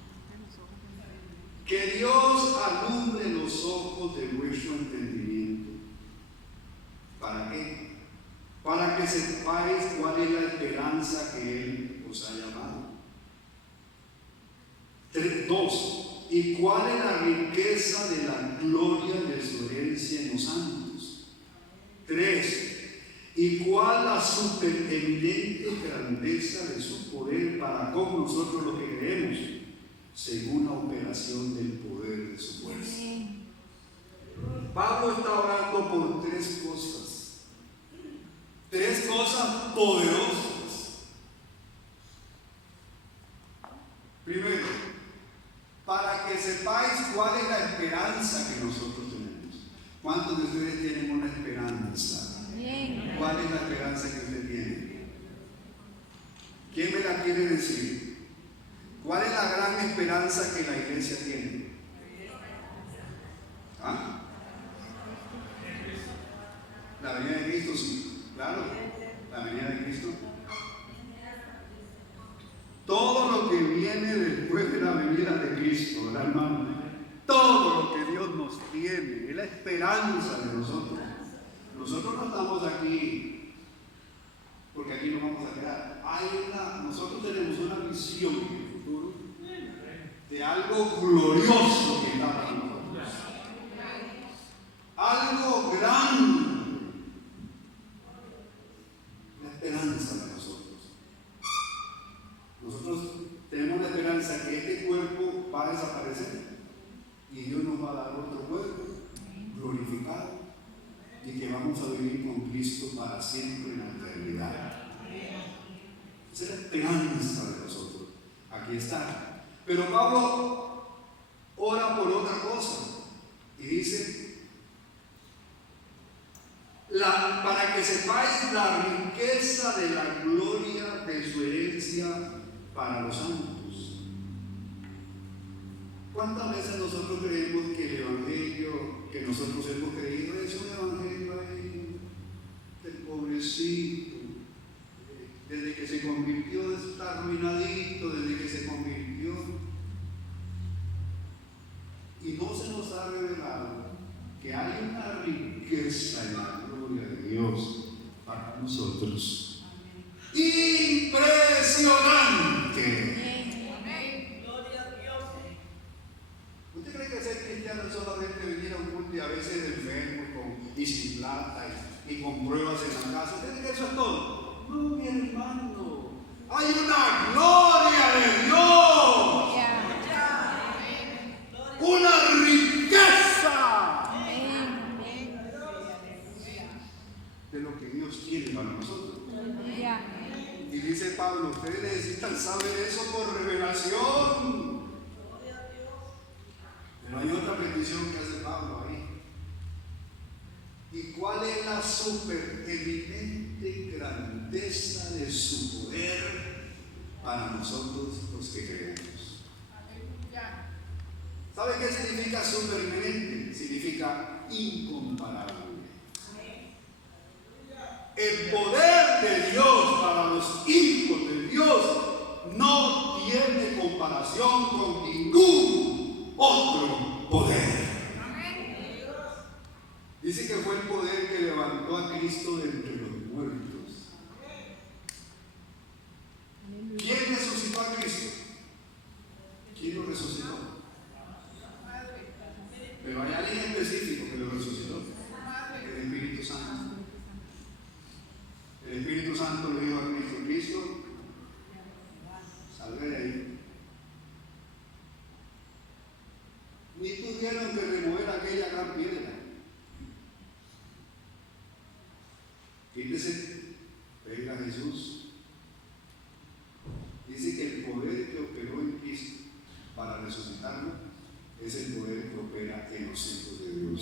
Que Dios alumbre los ojos de vuestro entendimiento. ¿Para qué? Para que sepáis cuál es la esperanza que Él os ha llamado. 2. ¿Y cuál es la riqueza de la gloria de su herencia en los santos? 3. ¿Y cuál la supereminente grandeza de su poder para con nosotros los que creemos, según la operación del poder de su fuerza? Pablo está hablando por 3 cosas. 3 cosas poderosas. Primero, para que sepáis cuál es la esperanza que nosotros tenemos. ¿Cuántos de ustedes tienen una esperanza? ¿Cuál es la esperanza que usted tiene? ¿Quién me la quiere decir? ¿Cuál es la gran esperanza que la iglesia tiene? ¿Ah? La venida de Cristo, sí, claro, la venida de Cristo. Todo lo que viene después de la venida de Cristo, ¿verdad, hermano? Todo lo que Dios nos tiene es la esperanza de nosotros. Nosotros no estamos aquí porque aquí nos vamos a quedar. Nosotros tenemos una visión del futuro de algo glorioso que está para nosotros. Algo grande. La esperanza de nosotros. Nosotros tenemos la esperanza que este cuerpo va a desaparecer y Dios nos va a dar otro cuerpo glorificado y que vamos a vivir con Cristo para siempre en la eternidad. Esa es la esperanza de nosotros. Aquí está. Pero Pablo ora por otra cosa y dice: para que sepáis la riqueza de la gloria de su herencia para los santos. ¿Cuántas veces nosotros creemos que el evangelio que nosotros hemos creído es un evangelio ahí del pobrecito? Desde que se convirtió está arruinadito, desde que se convirtió, y no se nos ha revelado que hay una riqueza en la gloria de Dios para nosotros. Impresionante. ¿Usted cree que ser cristiano es solamente venir a un culto y a veces enfermo y sin plata y con pruebas en la casa? ¿Usted cree que eso es todo? No, mi hermano. Hay una gloria de Dios. Una riqueza de lo que Dios tiene para nosotros. Y dice Pablo, ustedes necesitan saber eso por revelación. Pero hay otra petición que hace Pablo ahí. ¿Y cuál es la supereminente grandeza de su poder para nosotros los que creemos? ¿Sabe qué significa supereminente? Significa incomparable. El poder de Dios para los hijos de Dios no tiene comparación con ningún otro poder. Dice que fue el poder que levantó a Cristo de entre los muertos. ¿Quién resucitó a Cristo? ¿Quién lo resucitó? Pero hay alguien específico que lo resucitó: el Espíritu Santo. El Espíritu Santo le dijo a Cristo: Cristo, salve de ahí. Ni tuvieron que remover aquella gran piedra. Quítese, venga Jesús. Dice que el poder que operó en Cristo para resucitarlo es el poder que opera en los hijos de Dios.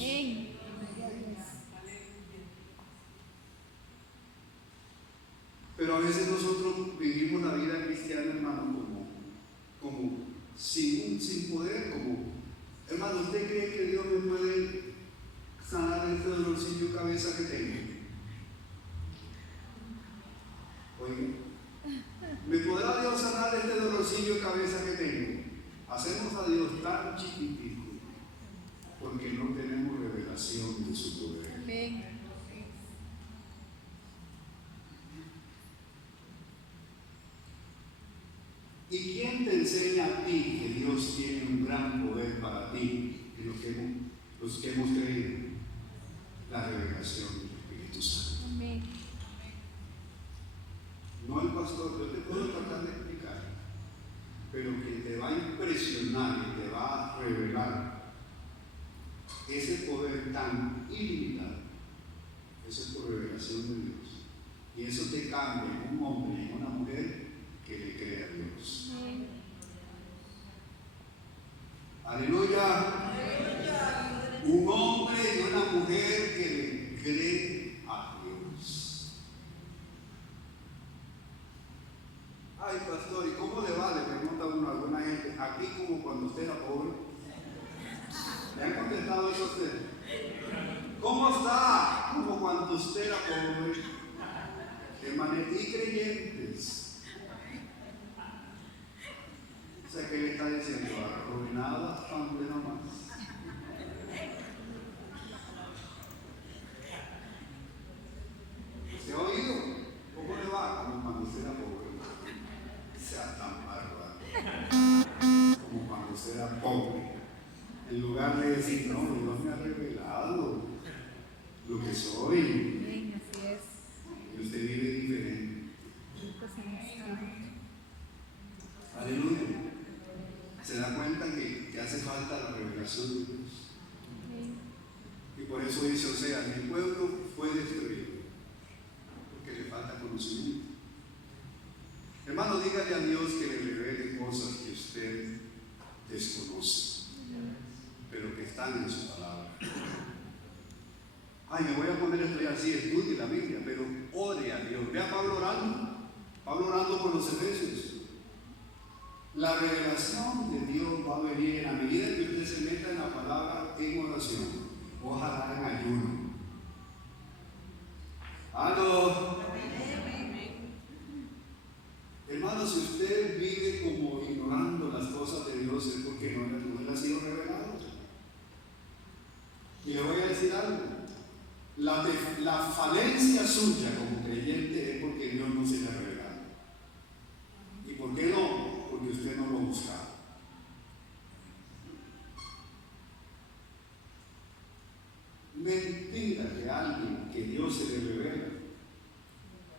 Pero a veces nosotros vivimos la vida cristiana, hermano, como sin poder, como, hermano, ¿usted cree que Dios me puede sanar este dolorcillo de cabeza que tengo? Oiga, ¿me podrá Dios sanar este dolorcillo de cabeza que tengo? Hacemos a Dios tan chiquitico porque no tenemos revelación de su poder. Amén. ¿Y quién te enseña a ti que Dios tiene un gran poder para ti? Y los que hemos creído, la revelación del Espíritu Santo. Amén. No el pastor, yo te puedo tratar de explicar, pero que te va a impresionar y te va a revelar ese poder tan ilimitado, eso es por revelación de Dios. Y eso te cambia en un hombre y en una mujer que le cree a Dios. Amén. Aleluya. Un hombre y una mujer que le cree a Dios. Ay, pastor, ¿y cómo le va? Le pregunta uno a alguna gente, aquí como cuando usted era pobre. ¿Le han contestado eso a usted? ¿Cómo está? Como cuando usted era pobre. Y creyentes. O sea, ¿qué le está diciendo? Arruinado bastante nomás. ¿Se ha oído? ¿Cómo le va? Como cuando usted era pobre. Sea tan bárbaro. Como cuando usted era pobre. En lugar de decir, no, Dios me ha revelado lo que soy. Amén, así es. Y usted vive diferente. Pues en Espíritu. Aleluya. Se da cuenta que hace falta la revelación de Dios. Amén. Y por eso dice, o sea, mi pueblo fue destruido porque le falta conocimiento. Hermano, dígale a Dios que le revele cosas que usted desconoce, pero que están en su palabra. Ay, me voy a poner esto ya así, estudie la Biblia, pero ore a Dios. Vea a Pablo orando por los efesios. La revelación de Dios va a venir en la medida que usted se meta en la palabra en oración, ojalá en ayuno. ¡Aló! Hermano, si usted vive como ignorando las cosas de Dios es porque no le ha sido revelado. Y le voy a decir algo. La falencia suya como creyente es porque Dios no se le ha revelado. ¿Y por qué no? Porque usted no lo buscaba. Mentira que alguien que Dios se le revela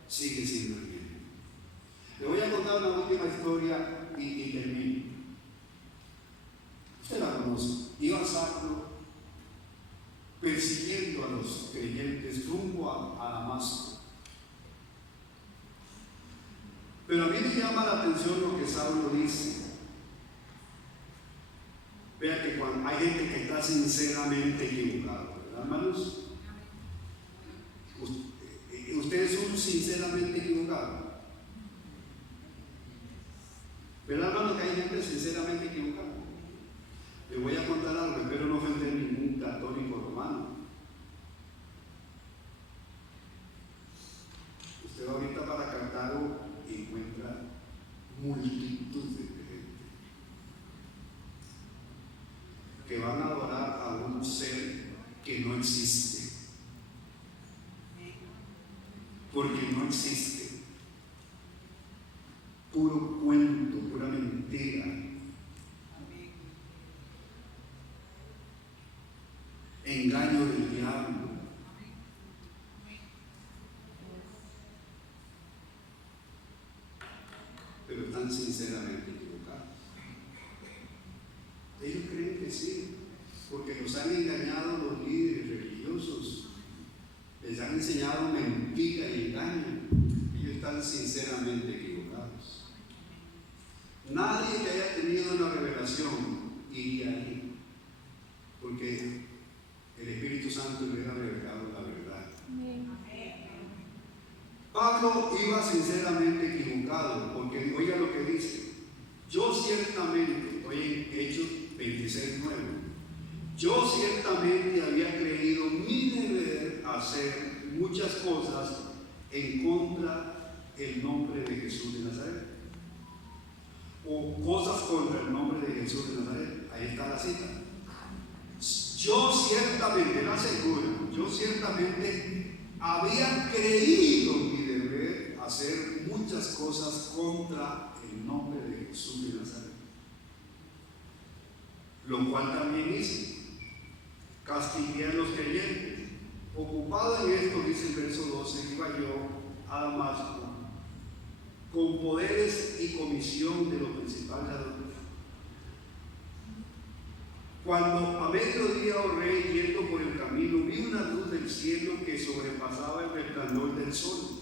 sigue siendo el mismo. Le voy a contar una última historia y termino. Usted la conoce. Iba Saulo persiguiendo a los creyentes rumbo a Damasco. Pero a mí me llama la atención lo que Saulo dice. Vea que cuando hay gente que está sinceramente equivocada, ¿verdad, hermanos? Ustedes son sinceramente equivocados. ¿Verdad, hermano, que hay gente sinceramente equivocada? Le voy a contar algo, espero no ofender ningún católico romano. Usted va ahorita para Cartago y encuentra multitudes de gente que van a adorar a un ser que no existe, porque no existe. Puro cuento, pura mentira. Engaño del diablo. Pero están sinceramente equivocados. Ellos creen que sí, porque los han engañado los líderes religiosos, les han enseñado mentira y engaño. Ellos están sinceramente equivocados. Nadie que haya tenido una revelación iría ahí, porque el Espíritu Santo le ha revelado la verdad. Amén. Pablo iba sinceramente equivocado, porque oiga lo que dice. Yo ciertamente, estoy en Hechos 26:9, yo ciertamente había creído mi deber hacer muchas cosas en contra del nombre de Jesús de Nazaret, o cosas contra el nombre de Jesús de Nazaret. Ahí está la cita. Yo ciertamente, la aseguro, yo ciertamente había creído mi deber hacer muchas estas cosas contra el nombre de Jesús de Nazaret. Lo cual también hice. Castigué a los creyentes. Ocupado en esto, dice el verso 12, iba yo a Damasco con poderes y comisión de los principales sacerdotes. Cuando a mediodía, oh rey, yendo por el camino, vi una luz del cielo que sobrepasaba el resplandor del sol,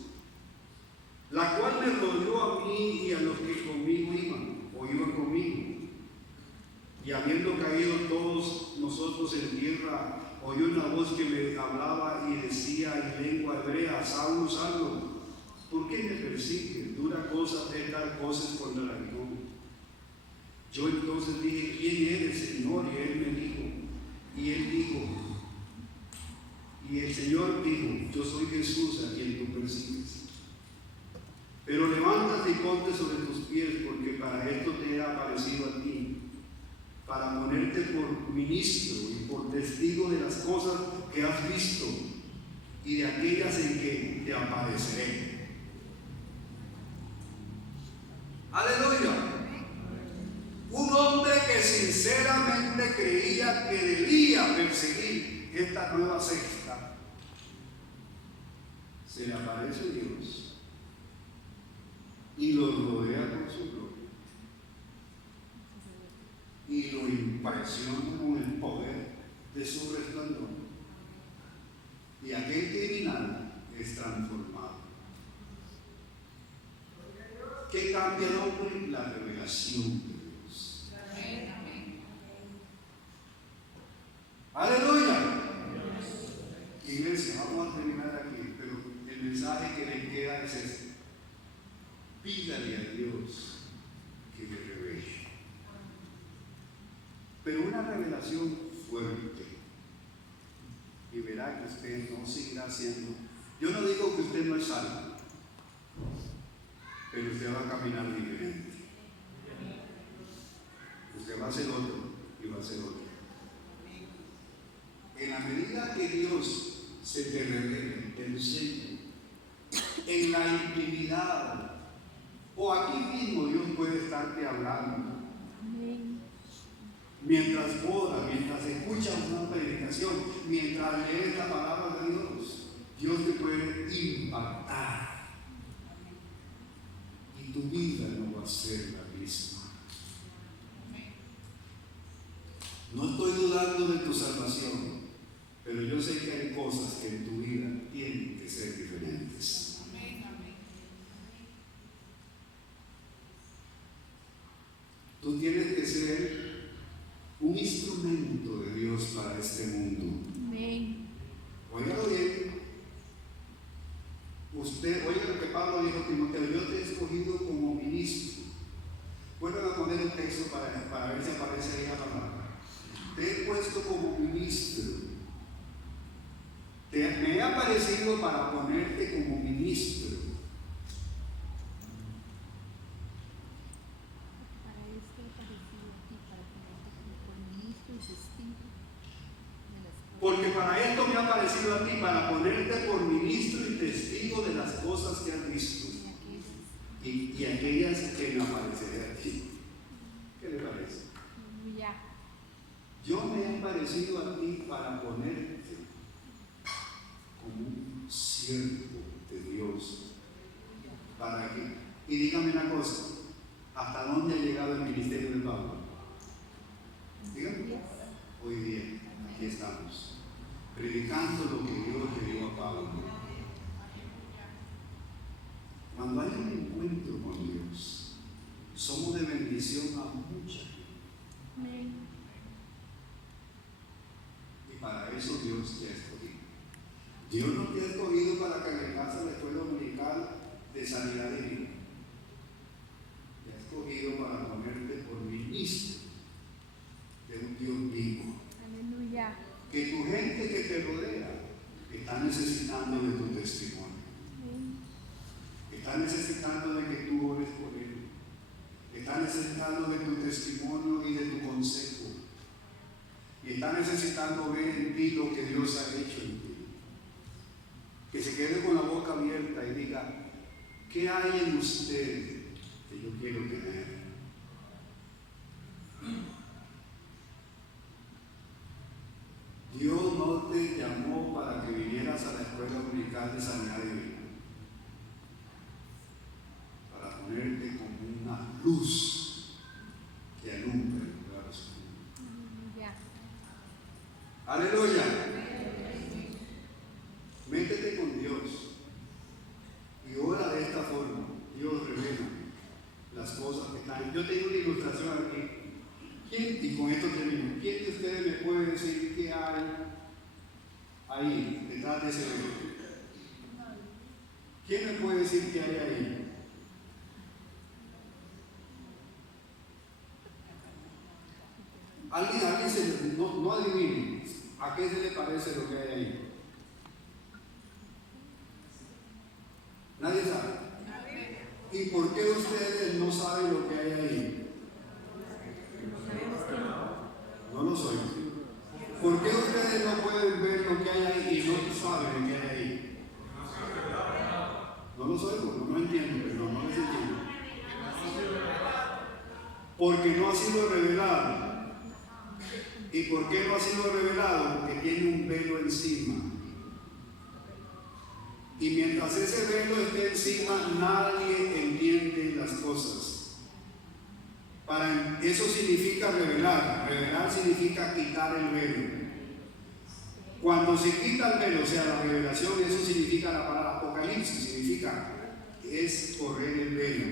la cual me rodeó a mí y a los que conmigo iban conmigo. Y habiendo caído todos nosotros en tierra, oí una voz que me hablaba y decía en lengua hebrea: Saulo, Saulo, ¿por qué me persigues? Dura cosa es dar cosas contra el aguijón. Yo entonces dije: ¿quién eres, Señor? Y él me dijo, y el Señor dijo: yo soy Jesús a quien tú persigues. Pero levántate y ponte sobre tus pies, porque para esto te he aparecido a ti, para ponerte por ministro y por testigo de las cosas que has visto y de aquellas en que te apareceré. Aleluya. Un hombre que sinceramente creía que debía perseguir esta nueva secta, se le aparece Dios y lo rodea con su gloria y lo impresiona con el poder de su resplandor, y aquel criminal es transformado. ¿Qué cambia el hombre? La revelación de Dios. Aleluya. Iglesia, vamos a terminar aquí, pero el mensaje que le queda es este: pídale a Dios que le revele, pero una revelación fuerte, y verá que usted no seguirá siendo. Yo no digo que usted no es salvo, pero usted va a caminar diferente. Usted va a ser otro y va a ser otro. En la medida que Dios se te revele, te enseñe, en la intimidad, o aquí mismo Dios puede estarte hablando. Mientras oras, mientras escuchas una predicación, mientras lees la palabra de Dios, Dios te puede impactar. Y tu vida no va a ser la misma. No estoy dudando de tu salvación, pero yo sé que hay cosas que en tu vida tienen que ser diferentes. Tú tienes que ser un instrumento de Dios para este mundo. Óigalo bien. Usted, oiga lo que Pablo dijo a Timoteo: yo te he escogido como ministro. Vuelvan a poner el texto para ver si aparece ahí la palabra. Te he puesto como ministro. Me he aparecido para ponerte como ministro. Porque para esto me ha aparecido a ti, para ponerte por ministro y testigo de las cosas que has visto y aquellas que me apareceré a ti. ¿Qué le parece? Yo me he aparecido a ti para ponerte como un siervo de Dios. ¿Para qué? Y dígame una cosa: ¿hasta dónde ha llegado el ministerio de Pablo? Dígame. Hoy día, aquí estamos, predicando lo que Dios le dio a Pablo. Cuando hay un encuentro con Dios, somos de bendición a mucha gente. Y para eso Dios te ha escogido. Dios no te ha escogido para que vengas a la escuela dominical de sanidad divina. Te ha escogido para ponerte por ministro de un Dios vivo. Aleluya. Que tu gente que te rodea está necesitando de tu testimonio. Está necesitando de que tú ores por él. Está necesitando de tu testimonio y de tu consejo. Y está necesitando ver en ti lo que Dios ha hecho en ti. Que se quede con la boca abierta y diga: ¿Qué hay en usted que yo quiero tener? Dios no te llamó para que vinieras a la escuela dominical de sanidad divina, para ponerte como una luz que alumbra el lugar oscuro. Aleluya. Métete con Dios y ora de esta forma. Dios revela las cosas que están. Yo tengo una ilustración aquí. Y con esto termino. ¿Quién de ustedes me puede decir qué hay ahí, detrás de ese velo? ¿Quién me puede decir qué hay ahí? Alguien no adivine. ¿A qué se le parece lo que hay ahí? Nadie sabe. ¿Y por qué ustedes no saben lo que hay ahí? No lo soy. ¿Por qué ustedes no pueden ver lo que hay ahí y no saben lo que hay ahí? No lo soy, no entiendo, pero no les entiendo. Porque no ha sido revelado. ¿Y por qué no ha sido revelado? Porque tiene un velo encima. Y mientras ese velo esté encima, nadie entiende las cosas. Eso significa revelar. Revelar significa quitar el velo. Cuando se quita el velo, o sea, la revelación, eso significa la palabra apocalipsis, significa es correr el velo.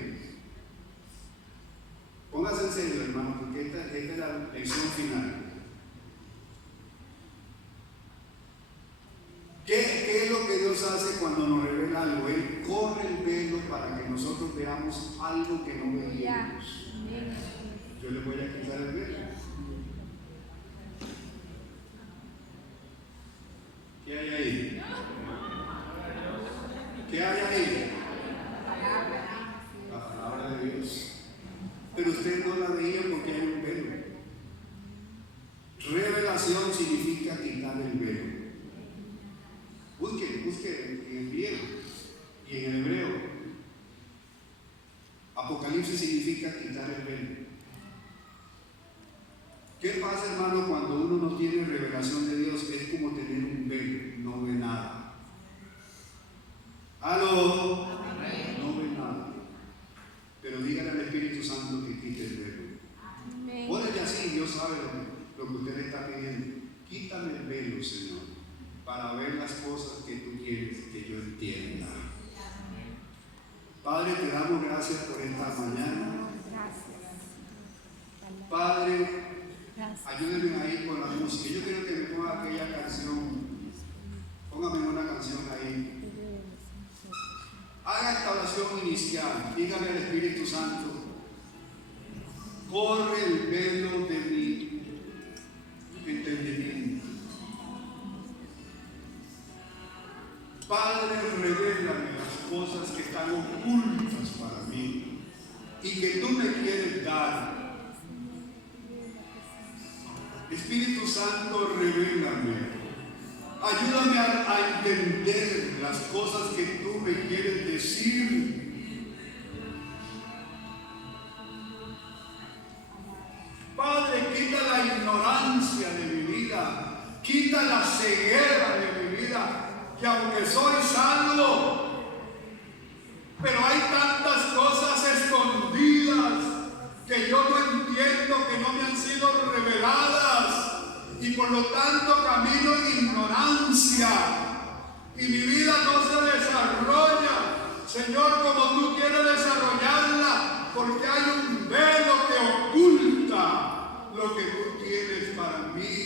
Póngase en serio, hermano, porque esta es la lección final. ¿Qué es lo que Dios hace cuando nos revela algo? Él corre el velo para que nosotros veamos algo que no veíamos. Yo le voy a quitar el velo. ¿Qué hay ahí? ¿Qué hay ahí? La palabra de Dios. Pero usted no la veía porque hay un velo. Revelación significa quitar el velo. Busque en el griego y en el hebreo. Apocalipsis significa quitar el velo. ¿Qué pasa, hermano, cuando uno no tiene revelación de Dios? Es como tener un velo, no ve nada. ¿Aló? No ve nada. Pero dígale al Espíritu Santo que quite el velo. Órale así, Dios sabe lo que usted le está pidiendo. Quítame el velo, Señor, para ver las cosas que tú quieres que yo entienda. Padre, te damos gracias por esta mañana. Padre, ayúdenme ahí con la música. Yo quiero que me ponga aquella canción. Póngame una canción ahí. Haga esta oración inicial. Dígale al Espíritu Santo: corre el velo de mi entendimiento. Padre, revélame las cosas que están ocultas para mí y que tú me quieres dar. Espíritu Santo, revélame. Ayúdame a entender las cosas que tú me quieres decir. Padre, quita la ignorancia de mi vida, quita la ceguera de mi vida. Que aunque soy salvo, pero hay tantas cosas escondidas que yo no entiendo, que no me han sido reveladas, y por lo tanto camino en ignorancia, y mi vida no se desarrolla, Señor, como tú quieres desarrollarla, porque hay un velo que oculta lo que tú tienes para mí.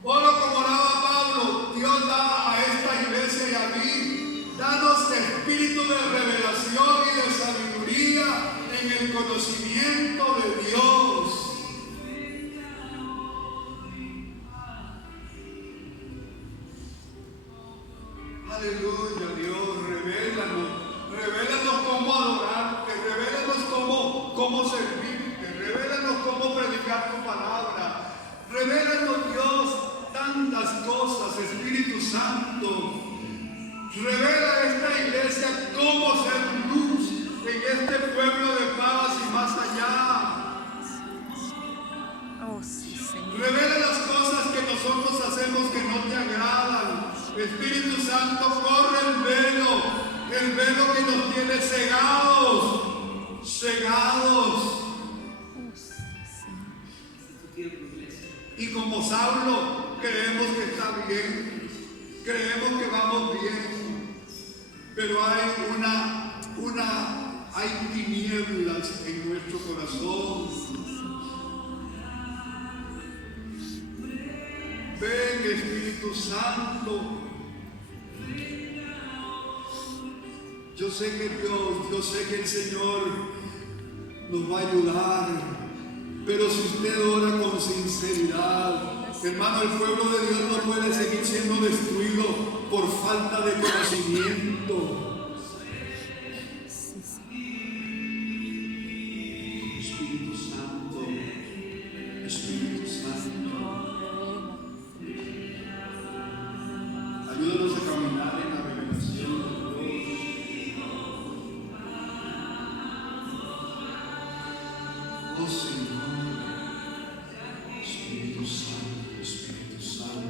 Oro como oraba Pablo: Dios da a esta iglesia y a mí, danos espíritu de revelación y de sabiduría en el conocimiento de Dios. Aleluya, Dios, revélanos cómo adorarte, revélanos cómo servirte, revélanos cómo predicar tu palabra, revélanos, Dios, tantas cosas, Espíritu Santo. Revela a esta iglesia cómo ser luz en este pueblo de Pavas y más allá. Oh, sí, Señor. Revela las cosas que nosotros hacemos que no te agradan. Espíritu Santo, corre el velo que nos tiene cegados. Oh, sí, Señor. Y como Saulo, creemos que está bien, creemos que vamos bien, pero hay tinieblas en nuestro corazón. Ven, Espíritu Santo. Yo sé que Dios, yo sé que el Señor nos va a ayudar, pero si usted ora con sinceridad, hermano, el pueblo de Dios no puede seguir siendo destruido por falta de conocimiento. Sí, Señor. Espíritu Santo, Espíritu Santo, ayúdanos a caminar en la revelación de Dios. Oh Señor, Espíritu Santo, Espíritu Santo.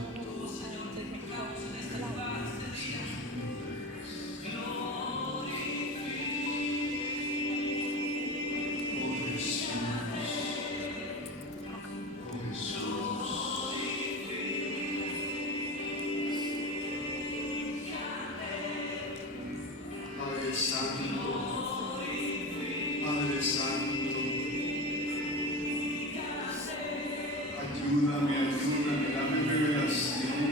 Padre Santo, Padre Santo, ayúdame, dame revelación,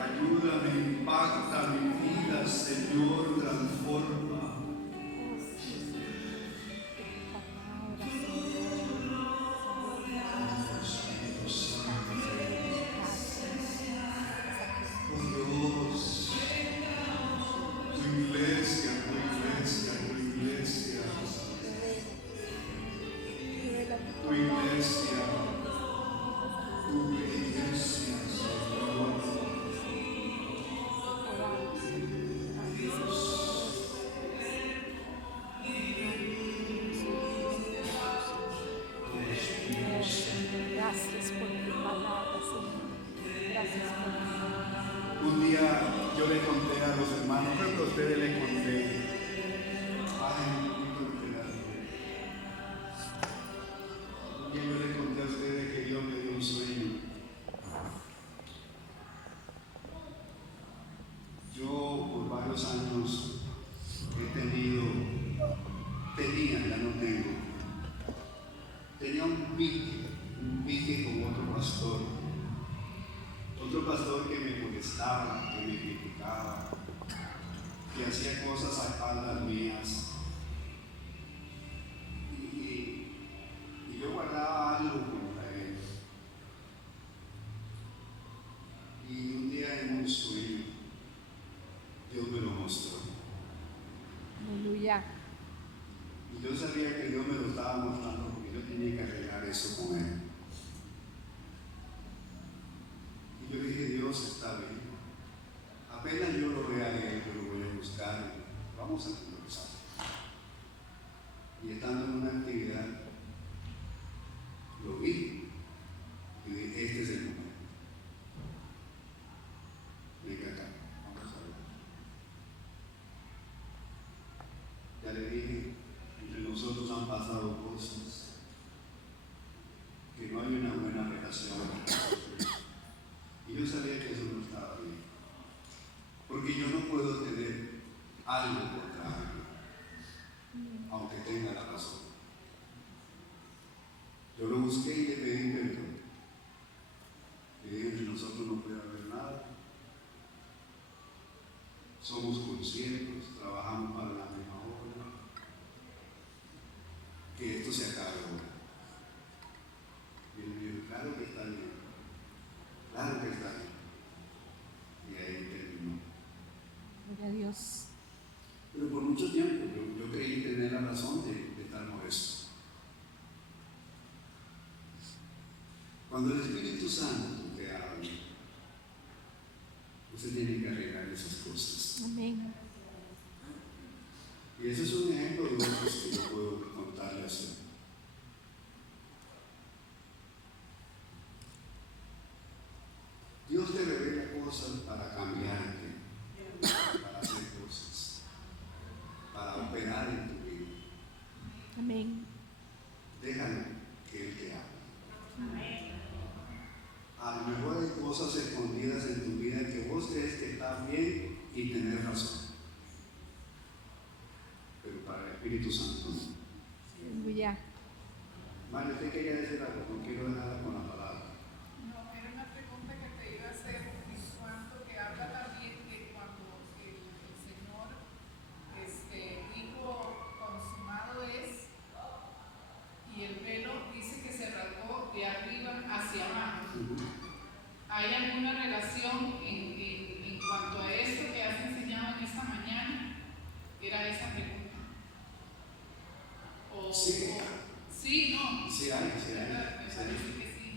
ayúdame, impacta mi vida, Señor, transforma. Espíritu Santo, oh Dios, tu iglesia, tu iglesia, Señor. Gracias por tu palabra, Señor. Gracias por tu palabra. Un día yo le conté a los hermanos, creo que a ustedes les conté. Ay, un día yo les conté a ustedes que Dios me dio un sueño. Yo por varios años ya no tengo. Tenía un pique con otro pastor que me molestaba, que me criticaba, que hacía cosas a espaldas mías. Y yo guardaba algo contra él. Y un día en un sueño, Dios me lo mostró. Aleluya. Y yo sabía que Dios me lo estaba mostrando porque yo tenía que arreglar eso con él. Y yo dije, Dios está bien. Apenas yo lo vea a él, yo lo voy a buscar y vamos a conversar. Y estando en una actividad, lo vi y dije, este es el momento. Venga acá, vamos a ver. Ya le dije, entre nosotros han pasado cosas, que no hay una buena relación. Y yo sabía que eso no estaba bien. Porque yo no puedo tener algo contra alguien, aunque tenga la razón. Yo lo busqué y le pedí perdón. Le dije, entre nosotros no puede haber nada. Somos conscientes, trabajamos para la misma obra. Que esto se acabe ahora. Y él me dijo, claro que está bien. Claro que está bien. Y ahí terminó. Gloria a Dios. Pero por mucho tiempo yo creí tener la razón de estar molesto. Cuando el Espíritu Santo te habla, usted tiene que arreglar esas cosas. Amén. Y ese es un ejemplo de otros que yo puedo contarle a usted. Dios te revela cosas para cambiarte, para hacer cosas, para operar en tu vida. Amén. Déjalo que Él te hable. A lo mejor hay cosas escondidas en tu vida que vos crees que están bien y tenés razón. Pero para el Espíritu Santo no. Aleluya. Mario, usted quería decir algo, no quiero dejarla con la palabra. No, era una pregunta que te iba a hacer en cuanto que habla también de cuando el Señor dijo consumado es, y el velo dice que se rasgó de arriba hacia abajo. ¿Hay alguna relación en cuanto a esto que has enseñado en esta mañana? Era esa pregunta. Sí. Sí, no. Sí hay. Me parece que sí.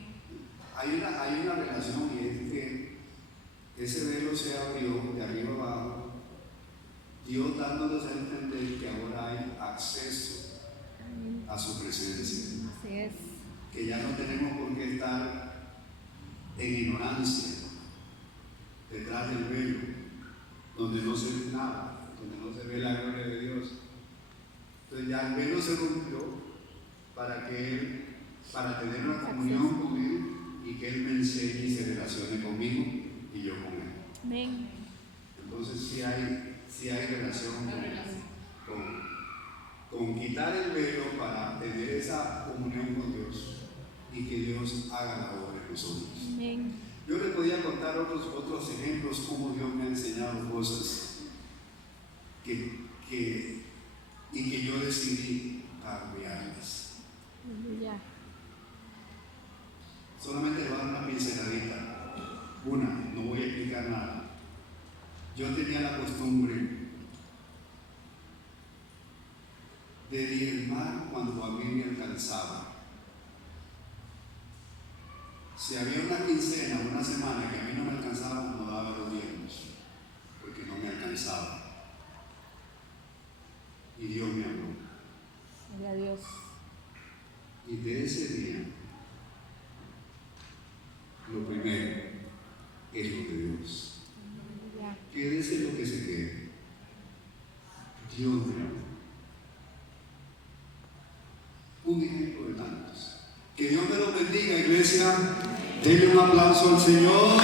Hay una relación, y es que ese velo se abrió de arriba abajo, Dios dándonos a entender que ahora hay acceso a su presencia, Así es. que ya no tenemos por qué estar en ignorancia detrás del velo, donde no se ve nada, donde no se ve la gloria de Dios. Entonces ya el velo se rompió para tener una comunión con Él y que Él me enseñe y se relacione conmigo y yo con Él. Amén. Entonces sí hay relación con quitar el velo para tener esa comunión con Dios y que Dios haga la obra en nosotros. Amén. Yo le podía contar otros ejemplos cómo Dios me ha enseñado cosas que yo decidí cambiarlas. Aleluya. Solamente le voy a dar una pinceladita. No voy a explicar nada. Yo tenía la costumbre de diezmar cuando a mí me alcanzaba. Si había una quincena o una semana que a mí no me alcanzaba, no daba los diezmos, porque no me alcanzaba. Y Dios me habló. Gloria a Dios. Y de ese día, lo primero es lo de Dios. Aleluya. Quédese lo que se quede. Dios me habló. Un ejemplo de tantos. Que Dios me lo bendiga, iglesia. Denle un aplauso al Señor.